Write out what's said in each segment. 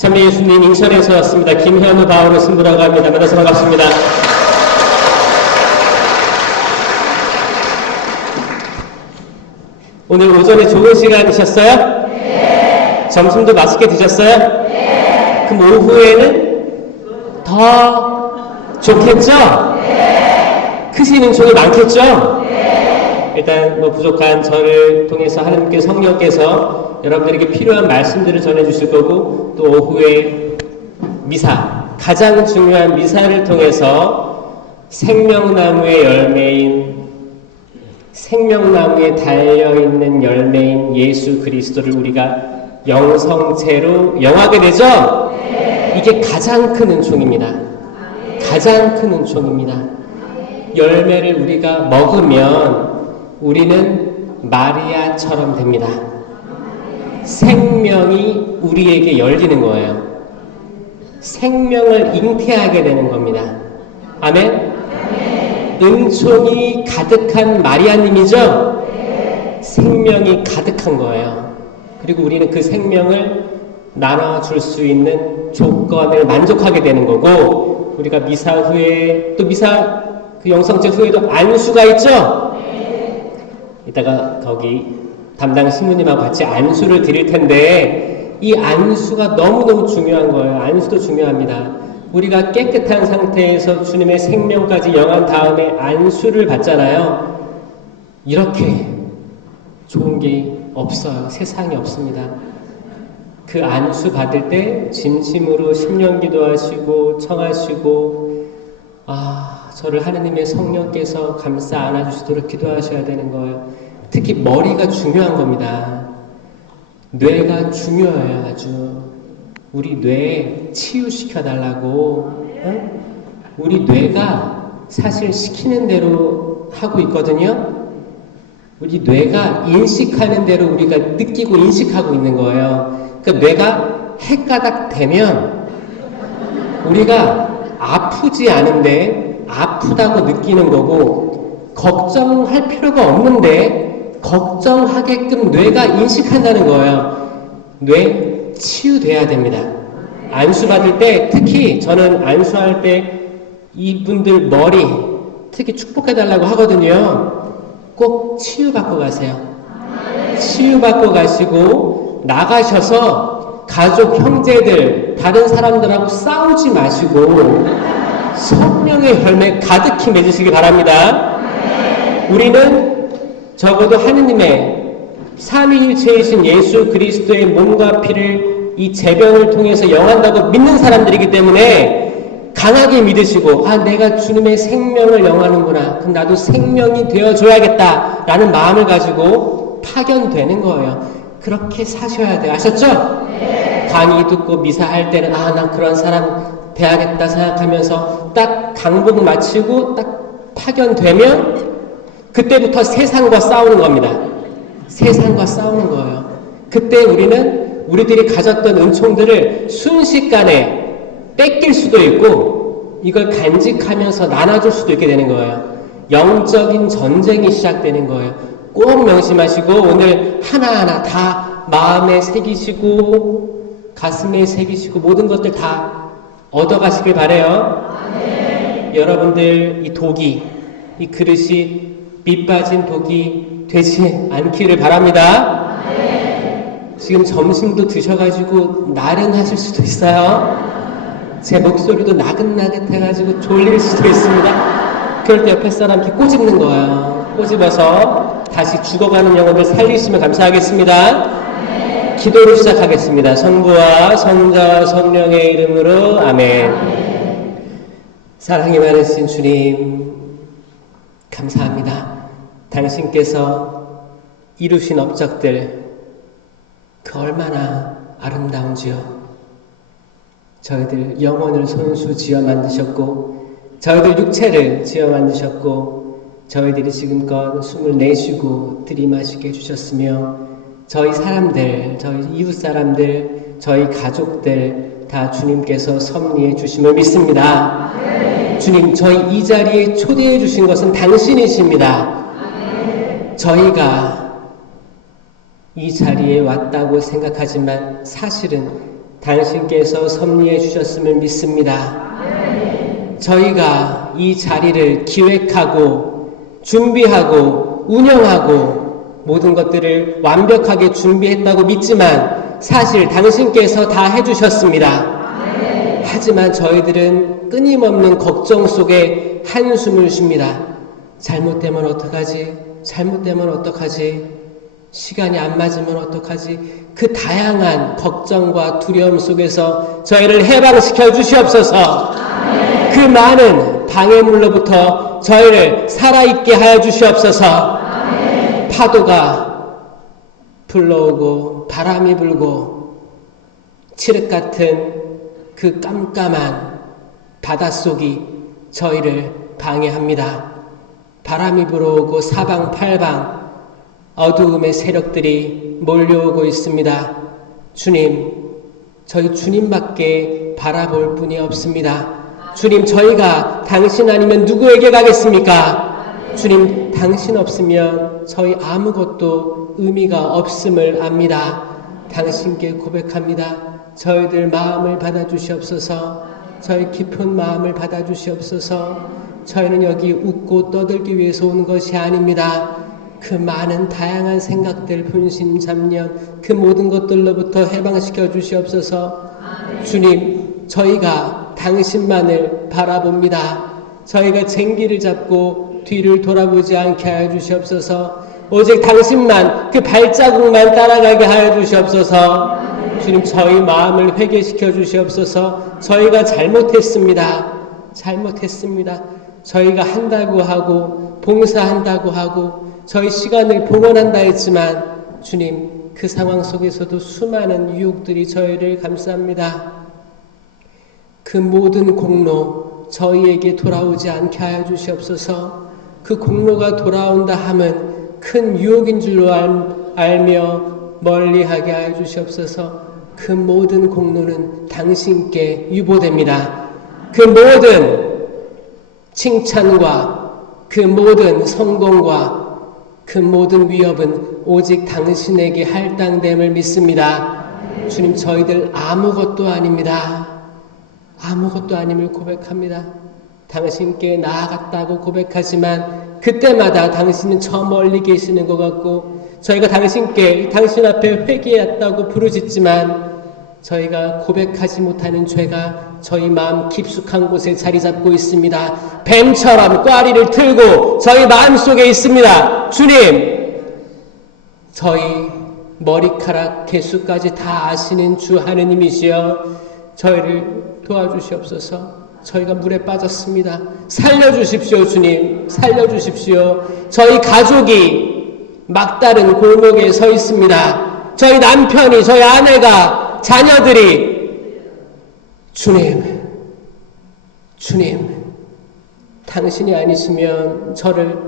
참여 예수님 인천에서 왔습니다. 김현우 바오로 승부라고 합니다. 만나서 반갑습니다. 오늘 오전에 좋은 시간이셨어요? 네. 점심도 맛있게 드셨어요? 네. 그럼 오후에는 더 좋겠죠? 네. 크신 은총이 많겠죠? 네. 일단 부족한 저를 통해서 하나님께 성령께서 여러분들에게 필요한 말씀들을 전해주실 거고, 또 오후에 미사, 가장 중요한 미사를 통해서 생명나무의 열매인, 생명나무에 달려있는 열매인 예수 그리스도를 우리가 영성체로 영하게 되죠? 네. 이게 가장 큰 은총입니다. 가장 큰 은총입니다. 열매를 우리가 먹으면 우리는 마리아처럼 됩니다. 생명이 우리에게 열리는 거예요. 생명을 잉태하게 되는 겁니다. 아멘? 은총이 가득한 마리아님이죠? 생명이 가득한 거예요. 그리고 우리는 그 생명을 나눠줄 수 있는 조건을 만족하게 되는 거고, 우리가 미사 후에, 또 미사 그 영성체 후에도 안수가 있죠? 이따가 거기 담당 신부님하고 같이 안수를 드릴 텐데, 이 안수가 너무너무 중요한 거예요. 안수도 중요합니다. 우리가 깨끗한 상태에서 주님의 생명까지 영한 다음에 안수를 받잖아요. 이렇게 좋은 게 없어요. 세상에 없습니다. 그 안수 받을 때 진심으로 심령기도 하시고 청하시고, 저를 하느님의 성령께서 감싸 안아주시도록 기도하셔야 되는 거예요. 특히 머리가 중요한 겁니다. 뇌가 중요해요. 아주 우리 뇌 치유시켜달라고. 우리 뇌가 사실 시키는 대로 하고 있거든요. 우리 뇌가 인식하는 대로 우리가 느끼고 인식하고 있는 거예요. 그러니까 뇌가 헷가닥 되면 우리가 아프지 않은데 아프다고 느끼는 거고, 걱정할 필요가 없는데 걱정하게끔 뇌가 인식한다는 거예요. 뇌 치유돼야 됩니다. 안수 받을 때, 특히 저는 안수할 때 이분들 머리 특히 축복해달라고 하거든요. 꼭 치유받고 가세요. 치유받고 가시고 나가셔서 가족, 형제들, 다른 사람들하고 싸우지 마시고 성령의 열매 가득히 맺으시기 바랍니다. 우리는 적어도 하느님의 삼위일체이신 예수 그리스도의 몸과 피를 이 제병을 통해서 영한다고 믿는 사람들이기 때문에 강하게 믿으시고, 내가 주님의 생명을 영하는구나, 그럼 나도 생명이 되어줘야겠다 라는 마음을 가지고 파견되는 거예요. 그렇게 사셔야 돼요. 아셨죠? 네. 강의 듣고 미사할 때는 나 그런 사람 돼야겠다 생각하면서 딱 강복 마치고 딱 파견되면 그때부터 세상과 싸우는 겁니다. 세상과 싸우는 거예요. 그때 우리는 우리들이 가졌던 은총들을 순식간에 뺏길 수도 있고 이걸 간직하면서 나눠줄 수도 있게 되는 거예요. 영적인 전쟁이 시작되는 거예요. 꼭 명심하시고 오늘 하나하나 다 마음에 새기시고 가슴에 새기시고 모든 것들 다 얻어가시길 바라요. 여러분들 이 독이, 이 그릇이 밑 빠진 독이 되지 않기를 바랍니다. 지금 점심도 드셔가지고 나른하실 수도 있어요. 제 목소리도 나긋나긋해가지고 졸릴 수도 있습니다. 그럴 때 옆에 사람 이렇게 꼬집는 거예요. 꼬집어서 다시 죽어가는 영혼들 살리시면 감사하겠습니다. 기도를 시작하겠습니다. 성부와 성자와 성령의 이름으로 아멘. 사랑이 많으신 주님, 감사합니다. 당신께서 이루신 업적들 그 얼마나 아름다운지요. 저희들 영혼을 손수 지어 만드셨고, 저희들 육체를 지어 만드셨고, 저희들이 지금껏 숨을 내쉬고 들이마시게 해주셨으며, 저희 사람들, 저희 이웃 사람들, 저희 가족들 다 주님께서 섭리해 주심을 믿습니다. 주님, 저희 이 자리에 초대해 주신 것은 당신이십니다. 저희가 이 자리에 왔다고 생각하지만 사실은 당신께서 섭리해 주셨음을 믿습니다. 저희가 이 자리를 기획하고 준비하고 운영하고 모든 것들을 완벽하게 준비했다고 믿지만 사실 당신께서 다 해주셨습니다. 하지만 저희들은 끊임없는 걱정 속에 한숨을 쉽니다. 잘못되면 어떡하지? 잘못되면 어떡하지? 시간이 안 맞으면 어떡하지? 그 다양한 걱정과 두려움 속에서 저희를 해방시켜 주시옵소서. 그 많은 방해물로부터 저희를 살아있게 하여 주시옵소서. 파도가 불러오고 바람이 불고 칠흑 같은 그 깜깜한 바닷속이 저희를 방해합니다. 바람이 불어오고 사방팔방 어두움의 세력들이 몰려오고 있습니다. 주님, 저희 주님밖에 바라볼 분이 없습니다. 주님, 저희가 당신 아니면 누구에게 가겠습니까? 주님, 당신 없으면 저희 아무것도 의미가 없음을 압니다. 당신께 고백합니다. 저희들 마음을 받아주시옵소서. 저희 깊은 마음을 받아주시옵소서. 저희는 여기 웃고 떠들기 위해서 온 것이 아닙니다. 그 많은 다양한 생각들, 분심, 잡념, 그 모든 것들로부터 해방시켜 주시옵소서. 주님, 저희가 당신만을 바라봅니다. 저희가 쟁기를 잡고 뒤를 돌아보지 않게 하여 주시옵소서. 오직 당신만, 그 발자국만 따라가게 하여 주시옵소서. 주님, 저희 마음을 회개시켜 주시옵소서. 저희가 잘못했습니다. 잘못했습니다. 저희가 한다고 하고 봉사한다고 하고 저희 시간을 봉헌한다 했지만 주님, 그 상황 속에서도 수많은 유혹들이 저희를 감쌉니다. 그 모든 공로 저희에게 돌아오지 않게 하여 주시옵소서. 그 공로가 돌아온다 함은 큰 유혹인 줄로 알며 멀리하게 하여 주시옵소서. 그 모든 공로는 당신께 유보됩니다. 그 모든 칭찬과 그 모든 성공과 그 모든 위협은 오직 당신에게 할당됨을 믿습니다. 주님, 저희들 아무것도 아닙니다. 아무것도 아님을 고백합니다. 당신께 나아갔다고 고백하지만 그때마다 당신은 저 멀리 계시는 것 같고 저희가 당신 앞에 회개했다고 부르짖지만 저희가 고백하지 못하는 죄가 저희 마음 깊숙한 곳에 자리 잡고 있습니다. 뱀처럼 꽈리를 틀고 저희 마음속에 있습니다. 주님, 저희 머리카락 개수까지 다 아시는 주 하느님이시여 저희를 도와주시옵소서. 저희가 물에 빠졌습니다. 살려주십시오. 주님, 살려주십시오. 저희 가족이 막다른 골목에 서 있습니다. 저희 남편이, 저희 아내가, 자녀들이 주님, 당신이 아니시면 저를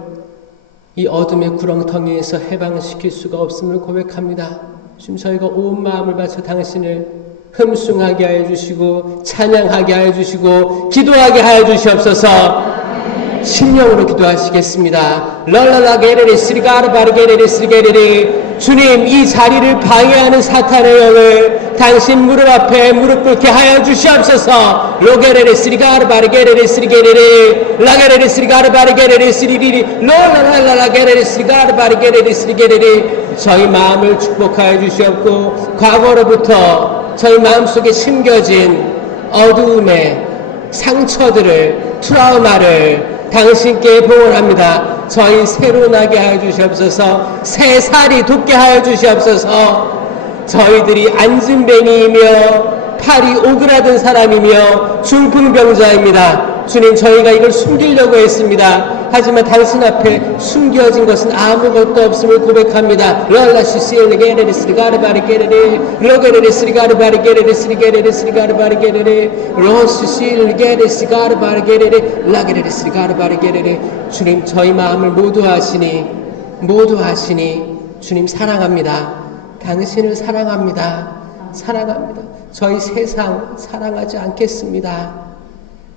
이 어둠의 구렁텅이에서 해방시킬 수가 없음을 고백합니다. 지금 저희가 온 마음을 바쳐 당신을 흠숭하게 하여 주시고 찬양하게 하여 주시고 기도하게 하여 주시옵소서. 심령으로 기도하시겠습니다. 랄랄라 게레레 스리가르 바르게레레 스리게레레. 주님, 이 자리를 방해하는 사탄의 영을 당신 무릎 앞에 무릎 꿇게 하여 주시옵소서. 로게레레 스리가르 바르게레레 스리게레레 라게레레 스리가르 바르게레레 스리리리 랄랄랄라 게레레 스리가르 바르게레레 스리게레레. 저희 마음을 축복하여 주시옵고 과거로부터 저희 마음속에 심겨진 어두움의 상처들을, 트라우마를 당신께 봉헌합니다. 저희 새로 나게 하여 주시옵소서. 새 살이 돋게 하여 주시옵소서. 저희들이 안진뱅이이며 팔이 오그라든 사람이며 중풍병자입니다. 주님, 저희가 이걸 숨기려고 했습니다. 하지만 당신 앞에 숨겨진 것은 아무것도 없음을 고백합니다. 주님, 저희 마음을 모두 아시니 주님 사랑합니다. 당신을 사랑합니다. 저희 세상 사랑하지 않겠습니다.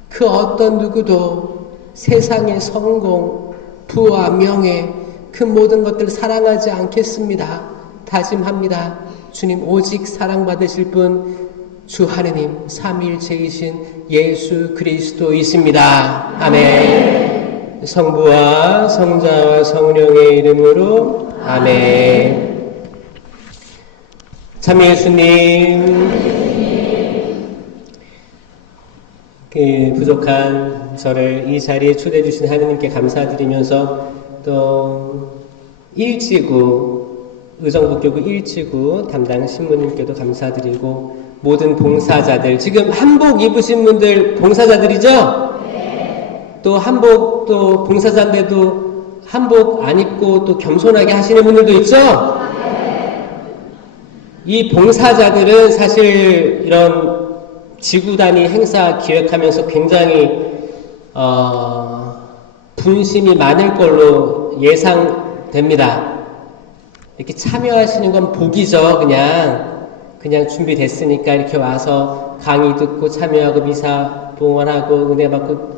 그 어떤 누구도 세상의 성공, 부와 명예, 그 모든 것들 사랑하지 않겠습니다. 다짐합니다. 주님, 오직 사랑받으실 분, 주 하느님 삼위일체이신 예수 그리스도이십니다. 아멘. 성부와 성자와 성령의 이름으로 아멘. 참 예수님, 그 부족한 저를 이 자리에 초대해 주신 하느님께 감사드리면서 또 의정부교구 일지구 담당 신부님께도 감사드리고 모든 봉사자들, 지금 한복 입으신 분들 봉사자들이죠? 네. 또 한복 또 봉사자인데도 한복 안 입고 또 겸손하게 하시는 분들도 있죠? 네. 이 봉사자들은 사실 이런 지구 단위 행사 기획하면서 굉장히 분심이 많을 걸로 예상됩니다. 이렇게 참여하시는 건 복이죠. 그냥 준비됐으니까 이렇게 와서 강의 듣고 참여하고 미사 봉헌하고 은혜 받고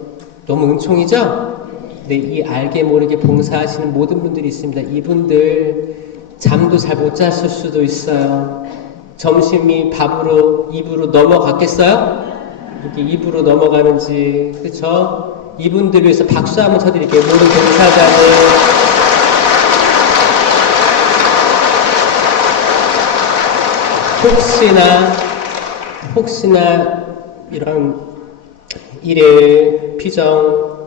너무 은총이죠? 근데 이 알게 모르게 봉사하시는 모든 분들이 있습니다. 이분들 잠도 잘 못 잤을 수도 있어요. 점심이 밥으로 입으로 넘어갔겠어요? 이렇게 입으로 넘어가는지, 그쵸? 이분들 위해서 박수 한번 쳐드릴게요. 모든 봉사자들. 혹시나 이런 일일 피정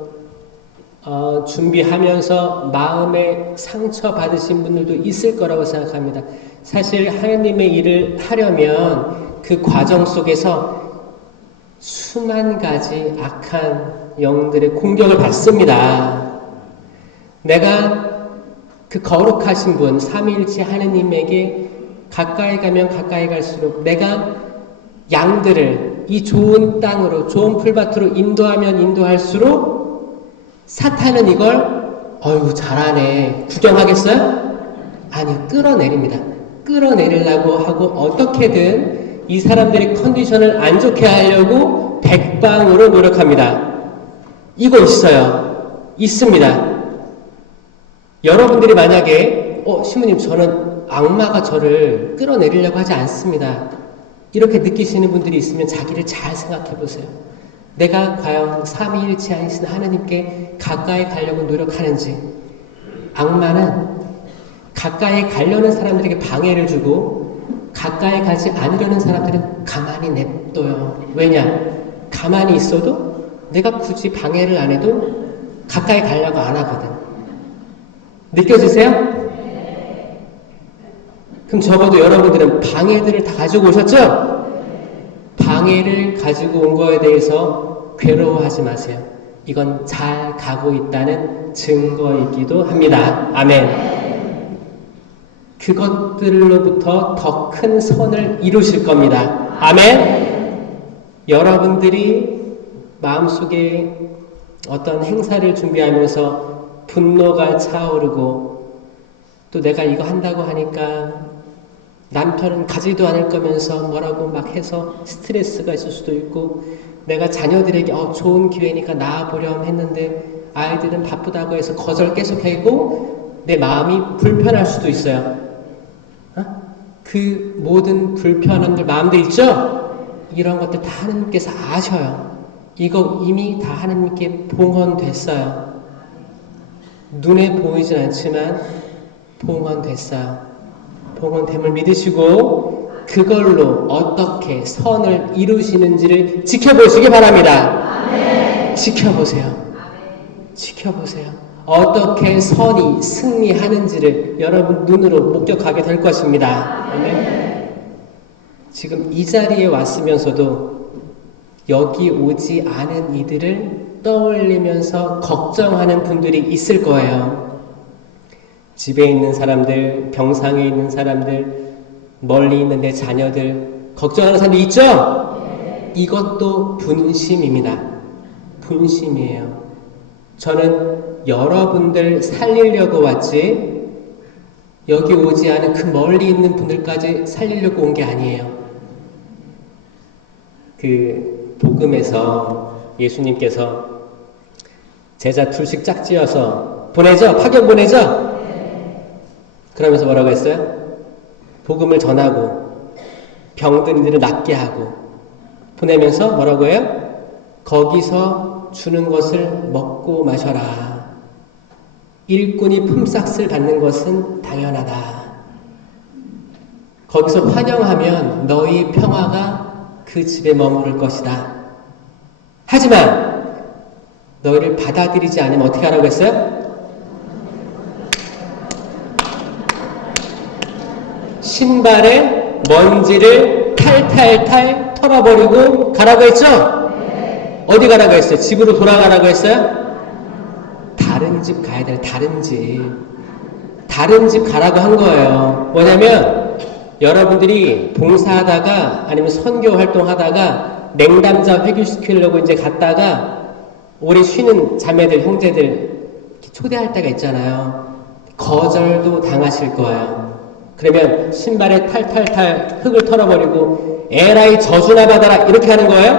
준비하면서 마음에 상처 받으신 분들도 있을 거라고 생각합니다. 사실 하나님의 일을 하려면 그 과정 속에서 수만 가지 악한 영들의 공격을 받습니다. 내가 그 거룩하신 분, 삼위일체 하느님에게 가까이 가면 가까이 갈수록 내가 양들을 이 좋은 땅으로, 좋은 풀밭으로 인도하면 인도할수록 사탄은 이걸 어휴 잘하네 구경하겠어요? 아니, 끌어내립니다. 끌어내리려고 하고 어떻게든 이 사람들의 컨디션을 안 좋게 하려고 백방으로 노력합니다. 이거 있어요. 있습니다. 여러분들이 만약에 신부님 저는 악마가 저를 끌어내리려고 하지 않습니다. 이렇게 느끼시는 분들이 있으면 자기를 잘 생각해 보세요. 내가 과연 삼위일체 하신 하나님께 가까이 가려고 노력하는지. 악마는 가까이 가려는 사람들에게 방해를 주고 가까이 가지 않으려는 사람들은 가만히 냅둬요. 왜냐? 가만히 있어도 내가 굳이 방해를 안 해도 가까이 가려고 안 하거든. 느껴지세요? 그럼 적어도 여러분들은 방해들을 다 가지고 오셨죠? 방해를 가지고 온 거에 대해서 괴로워하지 마세요. 이건 잘 가고 있다는 증거이기도 합니다. 아멘. 그것들로부터 더 큰 선을 이루실 겁니다. 아멘. 여러분들이 마음속에 어떤 행사를 준비하면서 분노가 차오르고 또 내가 이거 한다고 하니까 남편은 가지도 않을 거면서 뭐라고 막 해서 스트레스가 있을 수도 있고 내가 자녀들에게 좋은 기회니까 나와보렴 했는데 아이들은 바쁘다고 해서 거절 계속하고 내 마음이 불편할 수도 있어요. 그 모든 불편함들 마음들 있죠? 이런 것들 다 하나님께서 아셔요. 이거 이미 다 하나님께 봉헌됐어요. 눈에 보이진 않지만 봉헌됐어요. 봉헌됨을 믿으시고 그걸로 어떻게 선을 이루시는지를 지켜보시기 바랍니다. 아멘. 지켜보세요. 지켜보세요. 어떻게 선이 승리하는지를 여러분 눈으로 목격하게 될 것입니다. 아멘. 지금 이 자리에 왔으면서도 여기 오지 않은 이들을 떠올리면서 걱정하는 분들이 있을 거예요. 집에 있는 사람들, 병상에 있는 사람들, 멀리 있는 내 자녀들, 걱정하는 사람들이 있죠? 이것도 분심입니다. 분심이에요. 저는 여러분들 살리려고 왔지, 여기 오지 않은 그 멀리 있는 분들까지 살리려고 온 게 아니에요. 그 복음에서 예수님께서 제자 둘씩 짝지어서 보내죠? 파견 보내죠? 그러면서 뭐라고 했어요? 복음을 전하고 병든 이들을 낫게 하고 보내면서 뭐라고 해요? 거기서 주는 것을 먹고 마셔라. 일꾼이 품삯을 받는 것은 당연하다. 거기서 환영하면 너희 평화가 그 집에 머무를 것이다. 하지만 너희를 받아들이지 않으면 어떻게 하라고 했어요? 신발에 먼지를 탈탈탈 털어버리고 가라고 했죠? 네. 어디 가라고 했어요? 집으로 돌아가라고 했어요? 다른 집 가야 돼. 다른 집. 다른 집 가라고 한 거예요. 뭐냐면 여러분들이 봉사하다가 아니면 선교 활동하다가 냉담자 회귀시키려고 이제 갔다가 오래 쉬는 자매들, 형제들 초대할 때가 있잖아요. 거절도 당하실 거예요. 그러면 신발에 탈탈탈 흙을 털어버리고 에라이 저주나 받아라 이렇게 하는 거예요?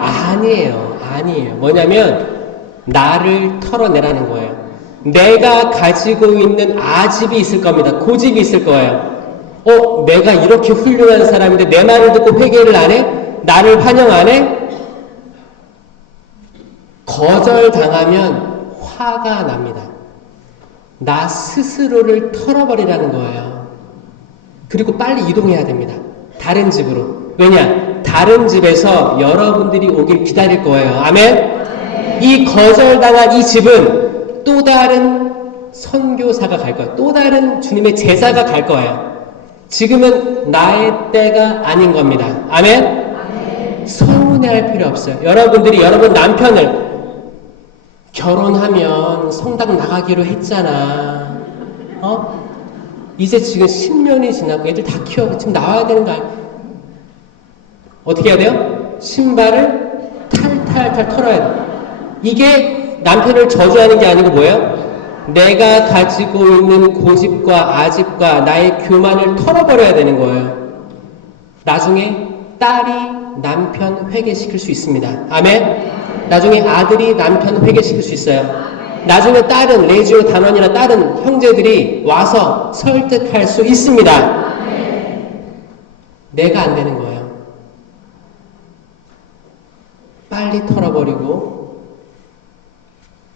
아니에요. 아니에요. 뭐냐면 나를 털어내라는 거예요. 내가 가지고 있는 아집이 있을 겁니다. 고집이 있을 거예요. 내가 이렇게 훌륭한 사람인데 내 말을 듣고 회개를 안 해? 나를 환영 안 해? 거절당하면 화가 납니다. 나 스스로를 털어버리라는 거예요. 그리고 빨리 이동해야 됩니다. 다른 집으로. 왜냐? 다른 집에서 여러분들이 오길 기다릴 거예요. 아멘? 이 거절당한 이 집은 또 다른 선교사가 갈 거예요. 또 다른 주님의 제자가 갈 거예요. 지금은 나의 때가 아닌 겁니다. 아멘? 서운해할 필요 없어요. 여러분들이 여러분 남편을 결혼하면 성당 나가기로 했잖아. 이제 지금 10년이 지나고 애들 다 키워고 지금 나와야 되는 거 아니야? 어떻게 해야 돼요? 신발을 탈탈탈 털어야 돼. 이게 남편을 저주하는 게 아니고 뭐예요? 내가 가지고 있는 고집과 아집과 나의 교만을 털어버려야 되는 거예요. 나중에 딸이 남편 회개시킬 수 있습니다. 아멘? 나중에 아들이 남편 회개시킬 수 있어요. 나중에 딸은 레지오 단원이나 다른 형제들이 와서 설득할 수 있습니다. 내가 안 되는 거예요. 빨리 털어버리고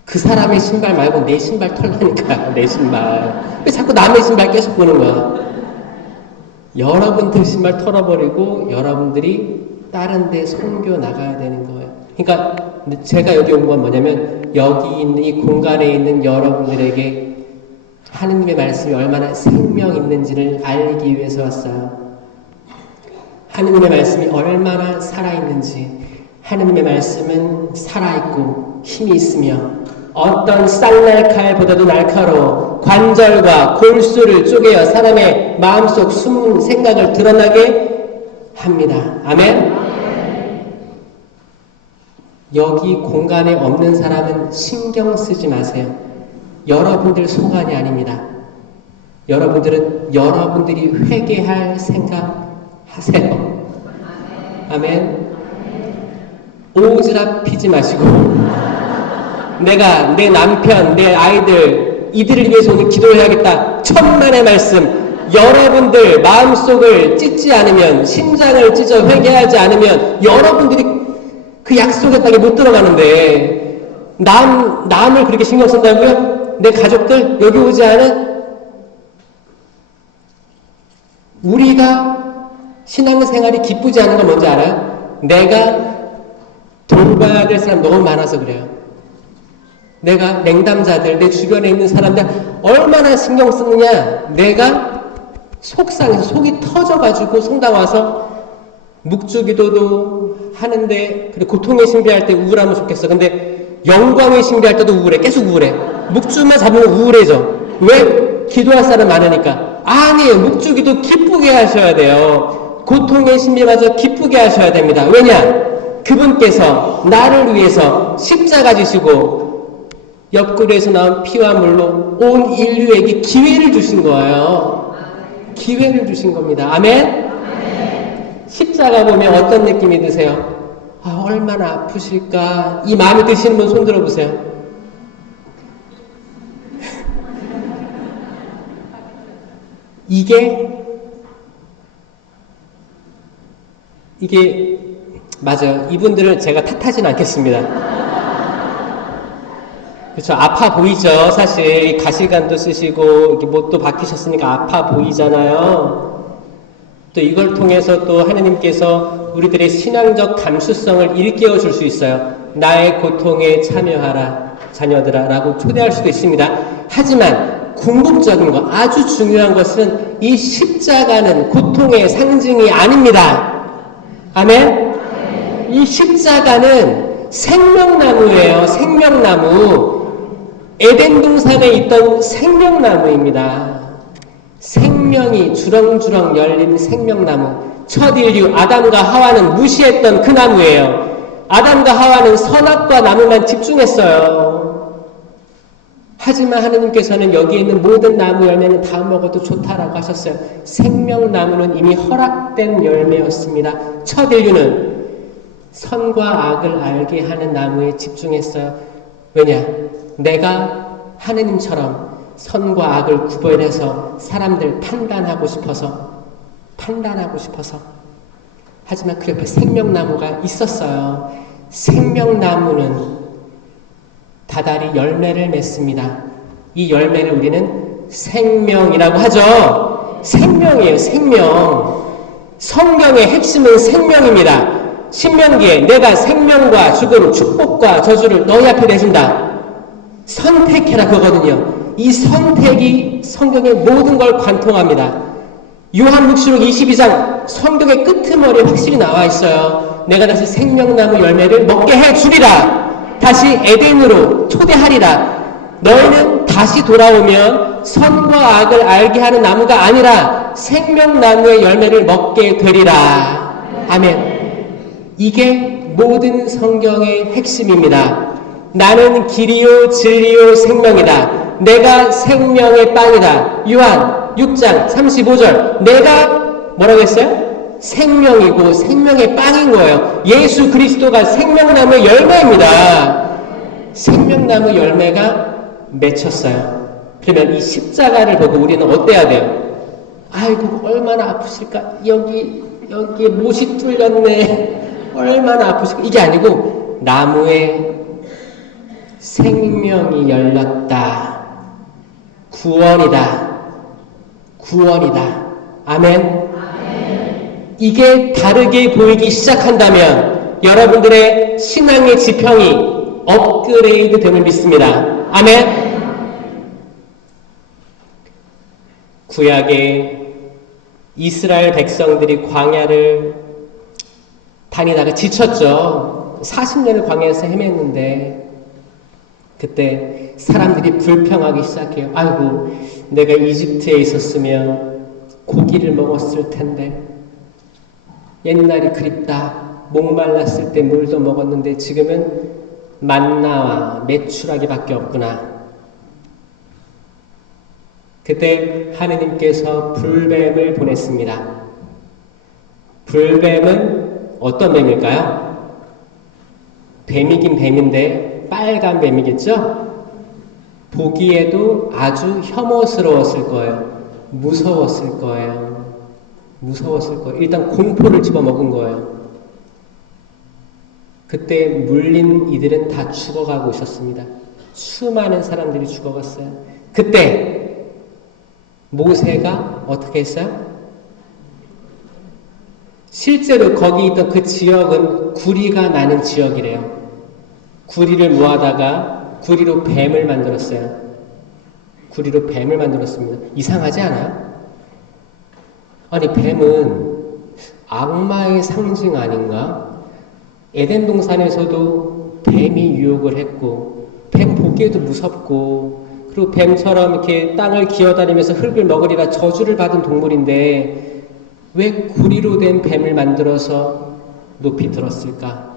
그 사람의 신발 말고 내 신발 털라니까. 내 신발. 왜 자꾸 남의 신발 계속 보는 거야? 여러분들 신발 털어버리고 여러분들이 다른 데 선교 나가야 되는 거예요. 그러니까 제가 여기 온 건 뭐냐면 여기 있는 이 공간에 있는 여러분들에게 하느님의 말씀이 얼마나 생명 있는지를 알기 위해서 왔어요. 하느님의 말씀이 얼마나 살아있는지, 하느님의 말씀은 살아있고 힘이 있으며 어떤 쌍날칼보다도 날카로워 관절과 골수를 쪼개어 사람의 마음속 숨은 생각을 드러나게 합니다. 아멘? 여기 공간에 없는 사람은 신경 쓰지 마세요. 여러분들 소관이 아닙니다. 여러분들은 여러분들이 회개할 생각 하세요. 아멘. 오지랖 피지 마시고 내가 내 남편, 내 아이들 이들을 위해서 오늘 기도를 해야겠다. 천만의 말씀. 여러분들 마음속을 찢지 않으면, 신장을 찢어 회개하지 않으면 여러분들이 그 약속의 땅에 못 들어가는데 남을 그렇게 신경 쓴다고요? 내 가족들 여기 오지 않은? 우리가 신앙생활이 기쁘지 않은 건 뭔지 알아요? 내가 돌봐야 될 사람 너무 많아서 그래요. 내가 냉담자들, 내 주변에 있는 사람들 얼마나 신경 쓰느냐. 내가 속상해서 속이 터져가지고 성당 와서 묵주기도도 하는데, 그래 고통의 신비할 때 우울하면 좋겠어. 근데 영광의 신비할 때도 우울해. 계속 우울해. 묵주만 잡으면 우울해져. 왜? 기도할 사람 많으니까. 아니에요. 묵주기도 기쁘게 하셔야 돼요. 고통의 신비마저 기쁘게 하셔야 됩니다. 왜냐? 그분께서 나를 위해서 십자가 지시고 옆구리에서 나온 피와 물로 온 인류에게 기회를 주신 거예요. 기회를 주신 겁니다. 아멘? 십자가 보면 어떤 느낌이 드세요? 얼마나 아프실까? 이 마음이 드시는 분 손 들어보세요. 이게 맞아요. 이분들은 제가 탓하진 않겠습니다. 그렇죠. 아파 보이죠. 사실 가시관도 쓰시고 이렇게 못도 박히셨으니까 아파 보이잖아요. 또 이걸 통해서 또 하나님께서 우리들의 신앙적 감수성을 일깨워 줄 수 있어요. 나의 고통에 참여하라 자녀들아 라고 초대할 수도 있습니다. 하지만 궁극적인 것, 아주 중요한 것은 이 십자가는 고통의 상징이 아닙니다. 아멘? 이 십자가는 생명나무예요. 생명나무. 에덴 동산에 있던 생명나무입니다. 생명이 주렁주렁 열린 생명나무. 첫 인류 아담과 하와는 무시했던 그 나무예요. 아담과 하와는 선악과 나무만 집중했어요. 하지만 하나님께서는 여기 있는 모든 나무 열매는 다 먹어도 좋다라고 하셨어요. 생명나무는 이미 허락된 열매였습니다. 첫 인류는 선과 악을 알게 하는 나무에 집중했어요. 왜냐? 내가 하느님처럼 선과 악을 구별해서 사람들 판단하고 싶어서. 하지만 그 옆에 생명나무가 있었어요. 생명나무는 다달이 열매를 맺습니다. 이 열매를 우리는 생명이라고 하죠. 생명이에요. 생명. 성경의 핵심은 생명입니다. 신명기에 내가 생명과 죽음, 축복과 저주를 너희 앞에 내준다. 선택해라 그거거든요. 이 선택이 성경의 모든 걸 관통합니다. 요한복음 22장 성경의 끄트머리에 확실히 나와 있어요. 내가 다시 생명나무 열매를 먹게 해주리라. 다시 에덴으로 초대하리라. 너희는 다시 돌아오면 선과 악을 알게 하는 나무가 아니라 생명나무의 열매를 먹게 되리라. 아멘. 이게 모든 성경의 핵심입니다. 나는 길이요 진리요 생명이다. 내가 생명의 빵이다. 요한 6장 35절. 내가 뭐라고 했어요? 생명이고 생명의 빵인 거예요. 예수 그리스도가 생명나무의 열매입니다. 생명나무 열매가 맺혔어요. 그러면 이 십자가를 보고 우리는 어때야 돼요? 아이고 얼마나 아프실까? 여기에 못이 뚫렸네. 얼마나 아프실까? 이게 아니고 나무에 생명이 열렸다. 구원이다. 아멘. 이게 다르게 보이기 시작한다면 여러분들의 신앙의 지평이 업그레이드 됨을 믿습니다. 아멘. 구약의 이스라엘 백성들이 광야를 다니다가 지쳤죠. 40년을 광야에서 헤맸는데 그때 사람들이 불평하기 시작해요. 아이고 내가 이집트에 있었으면 고기를 먹었을 텐데 옛날이 그립다. 목말랐을 때 물도 먹었는데 지금은 만나와 메추라기밖에 없구나. 그때 하느님께서 불뱀을 보냈습니다. 불뱀은 어떤 뱀일까요? 뱀이긴 뱀인데 빨간 뱀이겠죠? 보기에도 아주 혐오스러웠을 거예요. 무서웠을 거예요. 일단 공포를 집어먹은 거예요. 그때 물린 이들은 다 죽어가고 있었습니다. 수많은 사람들이 죽어갔어요. 그때 모세가 어떻게 했어요? 실제로 거기 있던 그 지역은 구리가 나는 지역이래요. 구리를 모아다가 구리로 뱀을 만들었어요. 구리로 뱀을 만들었습니다. 이상하지 않아요? 아니 뱀은 악마의 상징 아닌가? 에덴 동산에서도 뱀이 유혹을 했고 뱀 보기에도 무섭고 그리고 뱀처럼 이렇게 땅을 기어다니면서 흙을 먹으리라 저주를 받은 동물인데 왜 구리로 된 뱀을 만들어서 높이 들었을까?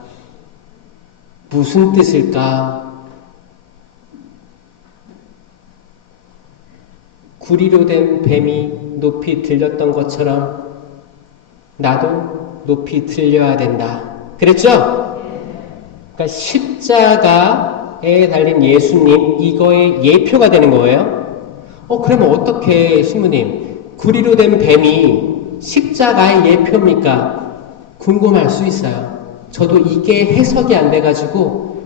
무슨 뜻일까? 구리로 된 뱀이 높이 들렸던 것처럼 나도 높이 들려야 된다. 그랬죠? 그러니까 십자가에 달린 예수님, 이거의 예표가 되는 거예요. 그러면 어떻게 신부님, 구리로 된 뱀이 십자가의 예표입니까? 궁금할 수 있어요. 저도 이게 해석이 안 돼가지고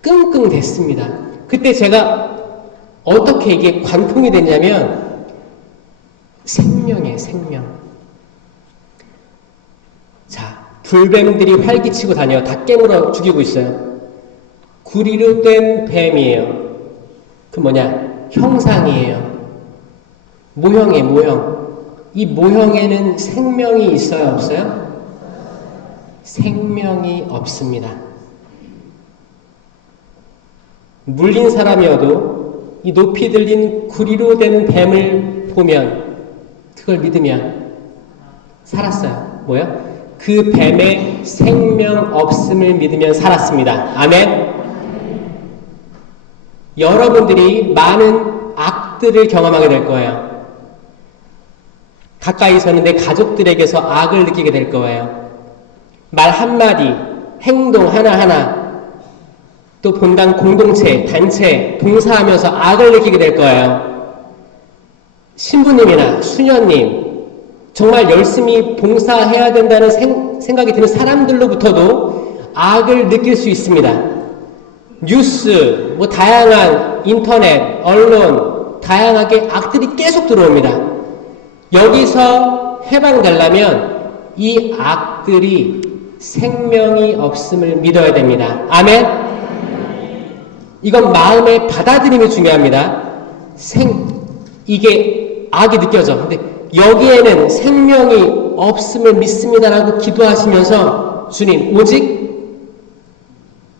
끙끙 댔습니다. 그때 제가 어떻게 이게 관통이 됐냐면 생명이에요, 생명. 자, 불뱀들이 활기치고 다녀요. 다 깨물어 죽이고 있어요. 구리로 된 뱀이에요. 그 뭐냐? 형상이에요. 모형이에요, 모형. 이 모형에는 생명이 있어요, 없어요? 생명이 없습니다. 물린 사람이어도 이 높이 들린 구리로 된 뱀을 보면, 그걸 믿으면 살았어요. 뭐요? 그 뱀의 생명 없음을 믿으면 살았습니다. 아멘? 여러분들이 많은 악들을 경험하게 될 거예요. 가까이서는 내 가족들에게서 악을 느끼게 될 거예요. 말 한마디, 행동 하나하나, 또 본당 공동체, 단체, 봉사하면서 악을 느끼게 될 거예요. 신부님이나 수녀님, 정말 열심히 봉사해야 된다는 생각이 드는 사람들로부터도 악을 느낄 수 있습니다. 뉴스, 다양한 인터넷, 언론, 다양하게 악들이 계속 들어옵니다. 여기서 해방되려면 이 악들이 생명이 없음을 믿어야 됩니다. 아멘? 이건 마음의 받아들임이 중요합니다. 이게 악이 느껴져. 근데 여기에는 생명이 없음을 믿습니다라고 기도하시면서 주님, 오직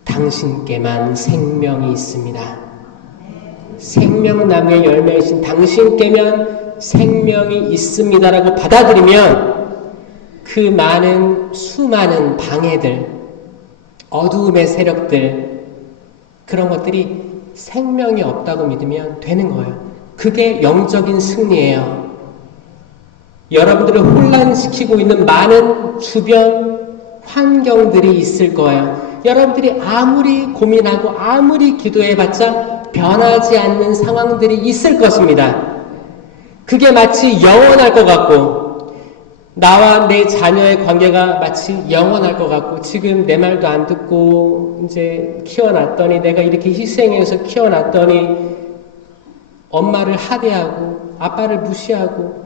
당신께만 생명이 있습니다. 생명나무의 열매이신 당신께만 생명이 있습니다라고 받아들이면 그 많은 수많은 방해들, 어두움의 세력들, 그런 것들이 생명이 없다고 믿으면 되는 거예요. 그게 영적인 승리예요. 여러분들을 혼란시키고 있는 많은 주변 환경들이 있을 거예요. 여러분들이 아무리 고민하고 아무리 기도해봤자 변하지 않는 상황들이 있을 것입니다. 그게 마치 영원할 것 같고, 나와 내 자녀의 관계가 마치 영원할 것 같고, 지금 내 말도 안 듣고 이제 키워놨더니, 내가 이렇게 희생해서 키워놨더니 엄마를 하대하고 아빠를 무시하고,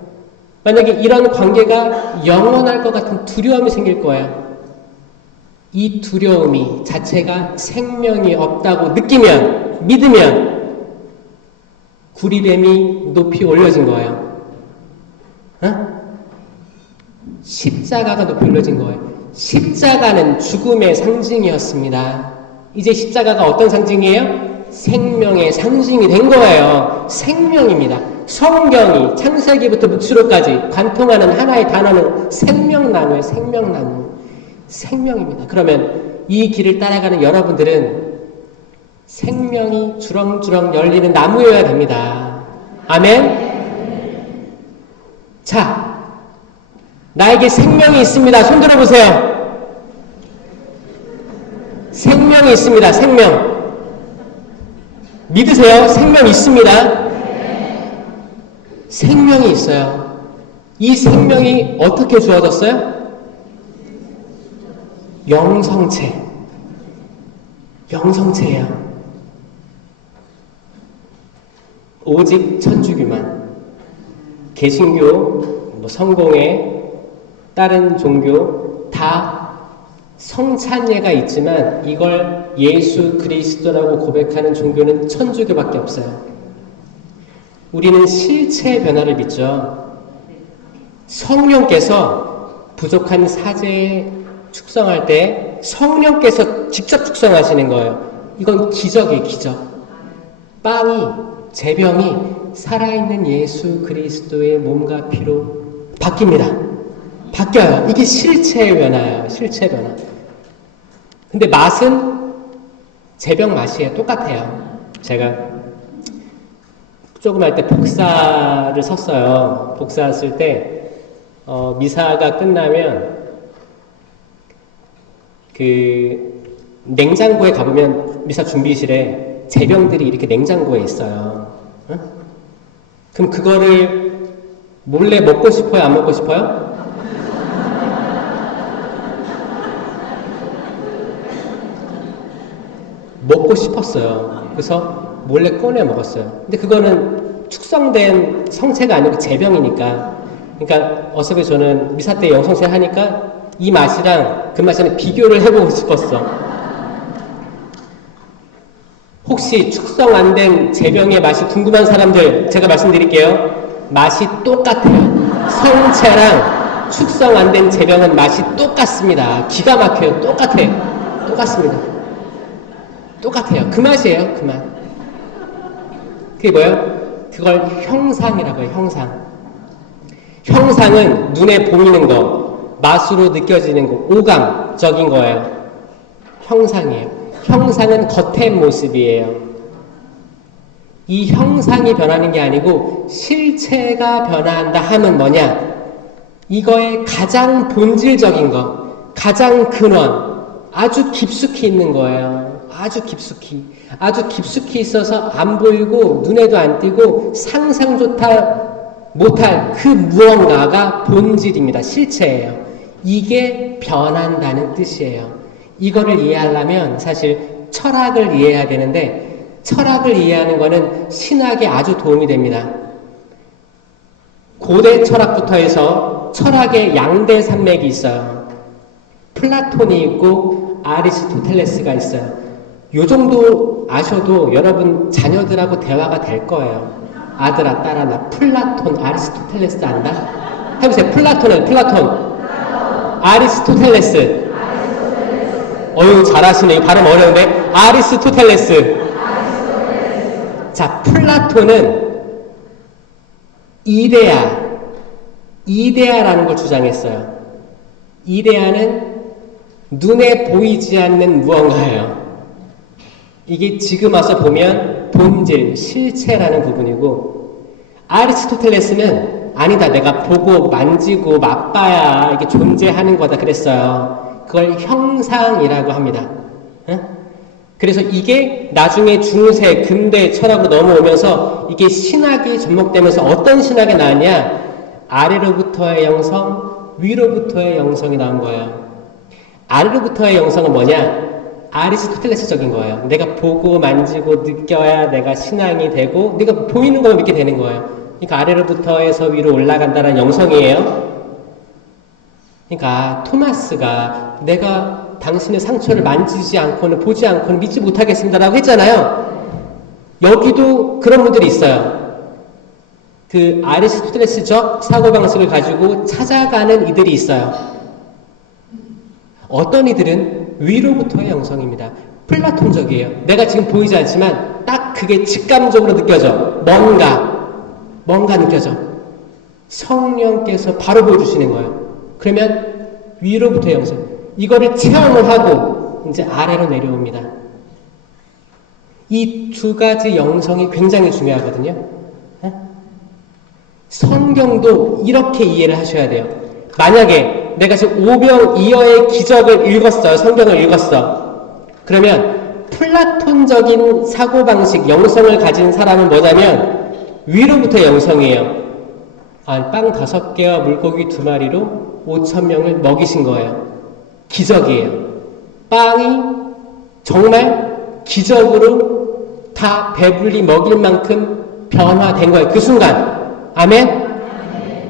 만약에 이런 관계가 영원할 것 같은 두려움이 생길 거예요. 이 두려움이 자체가 생명이 없다고 느끼면, 믿으면 구리뱀이 높이 올려진 거예요. 십자가가 높이 올려진 거예요. 십자가는 죽음의 상징이었습니다. 이제 십자가가 어떤 상징이에요? 생명의 상징이 된 거예요. 생명입니다. 성경이 창세기부터 묵시록까지 관통하는 하나의 단어는 생명나무예요. 생명나무. 생명입니다. 그러면 이 길을 따라가는 여러분들은 생명이 주렁주렁 열리는 나무여야 됩니다. 아멘? 자, 나에게 생명이 있습니다. 손 들어보세요. 생명이 있습니다. 생명. 믿으세요? 생명 있습니다. 생명이 있어요. 이 생명이 어떻게 주어졌어요? 영성체. 영성체예요. 오직 천주교만. 개신교, 성공회, 다른 종교 다 성찬예가 있지만 이걸 예수 그리스도라고 고백하는 종교는 천주교밖에 없어요. 우리는 실체 변화를 믿죠. 성령께서 부족한 사제 축성할 때 성령께서 직접 축성하시는 거예요. 이건 기적이에요, 기적. 빵이, 제병이 살아있는 예수 그리스도의 몸과 피로 바뀝니다. 바뀌어요. 이게 실체 변화예요. 실체 변화. 근데 맛은 제병 맛이에요. 똑같아요. 제가 조금 할 때 복사를 섰어요. 복사 쓸 때 미사가 끝나면 그 냉장고에 가보면 미사 준비실에 제병들이 이렇게 냉장고에 있어요. 응? 그럼 그거를 몰래 먹고 싶어요? 안 먹고 싶어요? 먹고 싶었어요. 그래서 몰래 꺼내 먹었어요. 근데 그거는 축성된 성체가 아니고 제병이니까. 그러니까 어차피 저는 미사 때 영성체 하니까 이 맛이랑 그 맛이랑 비교를 해보고 싶었어. 혹시 축성 안 된 제병의 맛이 궁금한 사람들 제가 말씀드릴게요. 맛이 똑같아요. 성체랑 축성 안 된 제병은 맛이 똑같습니다. 기가 막혀요. 똑같습니다. 똑같아요. 그 맛이에요. 그 맛. 그게 뭐예요? 그걸 형상이라고 해요. 형상. 형상은 눈에 보이는 거, 맛으로 느껴지는 거, 오감적인 거예요. 형상이에요. 형상은 겉의 모습이에요. 이 형상이 변하는 게 아니고 실체가 변한다 하면 뭐냐? 이거의 가장 본질적인 거, 가장 근원, 아주 깊숙이 있는 거예요. 아주 깊숙이 있어서 안 보이고 눈에도 안 띄고 상상조차 못할 그 무언가가 본질입니다. 실체예요. 이게 변한다는 뜻이에요. 이거를 이해하려면 사실 철학을 이해해야 되는데 철학을 이해하는 거는 신학에 아주 도움이 됩니다. 고대 철학부터 해서 철학의 양대 산맥이 있어요. 플라톤이 있고 아리스토텔레스가 있어요. 요 정도 아셔도 여러분 자녀들하고 대화가 될 거예요. 아들아, 딸아, 나 플라톤, 아리스토텔레스 안다? 해보세요. 플라톤. 아리스토텔레스. 어휴, 잘하시네. 이거 발음 어려운데. 아리스토텔레스. 자, 플라톤은 이데아라는 걸 주장했어요. 이데아는 눈에 보이지 않는 무언가예요. 이게 지금 와서 보면 본질, 실체라는 부분이고, 아리스토텔레스는 아니다, 내가 보고 만지고 맛봐야 이게 존재하는 거다 그랬어요. 그걸 형상이라고 합니다. 그래서 이게 나중에 중세, 근대 철학으로 넘어오면서 이게 신학이 접목되면서 어떤 신학이 나왔냐? 아래로부터의 영성, 위로부터의 영성이 나온 거예요. 아래로부터의 영성은 뭐냐? 아리스토텔레스적인 거예요. 내가 보고 만지고 느껴야 내가 신앙이 되고 내가 보이는 걸 믿게 되는 거예요. 그러니까 아래로부터 해서 위로 올라간다는 영성이에요. 그러니까 토마스가 내가 당신의 상처를 만지지 않고는 보지 않고는 믿지 못하겠습니다라고 했잖아요. 여기도 그런 분들이 있어요. 그 아리스토텔레스적 사고방식을 가지고 찾아가는 이들이 있어요. 어떤 이들은 위로부터의 영성입니다. 플라톤적이에요. 내가 지금 보이지 않지만 딱 그게 직감적으로 느껴져. 뭔가 느껴져. 성령께서 바로 보여주시는 거예요. 그러면 위로부터의 영성. 이거를 체험을 하고 이제 아래로 내려옵니다. 이 두 가지 영성이 굉장히 중요하거든요. 성경도 이렇게 이해를 하셔야 돼요. 만약에 내가 지금 오병이어의 기적을 읽었어요. 성경을 읽었어. 그러면 플라톤적인 사고방식, 영성을 가진 사람은 뭐냐면 위로부터의 영성이에요. 빵 5개와 물고기 2마리로 5,000명을 먹이신 거예요. 기적이에요. 빵이 정말 기적으로 다 배불리 먹일 만큼 변화된 거예요. 그 순간. 아멘?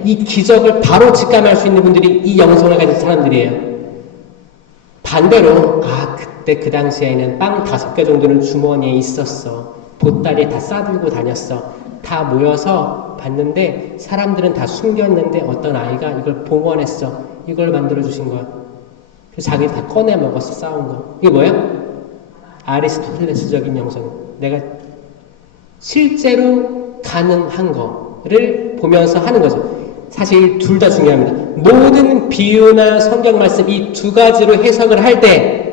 이 기적을 바로 직감할 수 있는 분들이 이 영성을 가진 사람들이에요. 반대로 그때 그 당시에는 빵 5개 정도는 주머니에 있었어. 보따리에 다 싸들고 다녔어. 다 모여서 봤는데 사람들은 다 숨겼는데 어떤 아이가 이걸 봉헌했어. 이걸 만들어주신 거야. 그래서 자기 다 꺼내 먹었어. 싸운 거. 이게 뭐예요? 아리스토텔레스적인 영성. 내가 실제로 가능한 거를 보면서 하는 거죠. 사실 둘 다 중요합니다. 모든 비유나 성경 말씀 이 두 가지로 해석을 할 때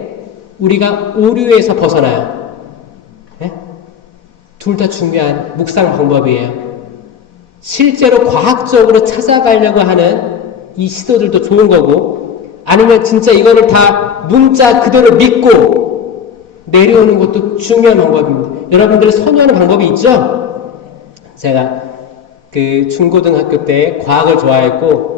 우리가 오류에서 벗어나요. 네? 둘 다 중요한 묵상 방법이에요. 실제로 과학적으로 찾아가려고 하는 이 시도들도 좋은 거고, 아니면 진짜 이거를 다 문자 그대로 믿고 내려오는 것도 중요한 방법입니다. 여러분들이 선호하는 방법이 있죠? 제가 그 중고등학교 때 과학을 좋아했고,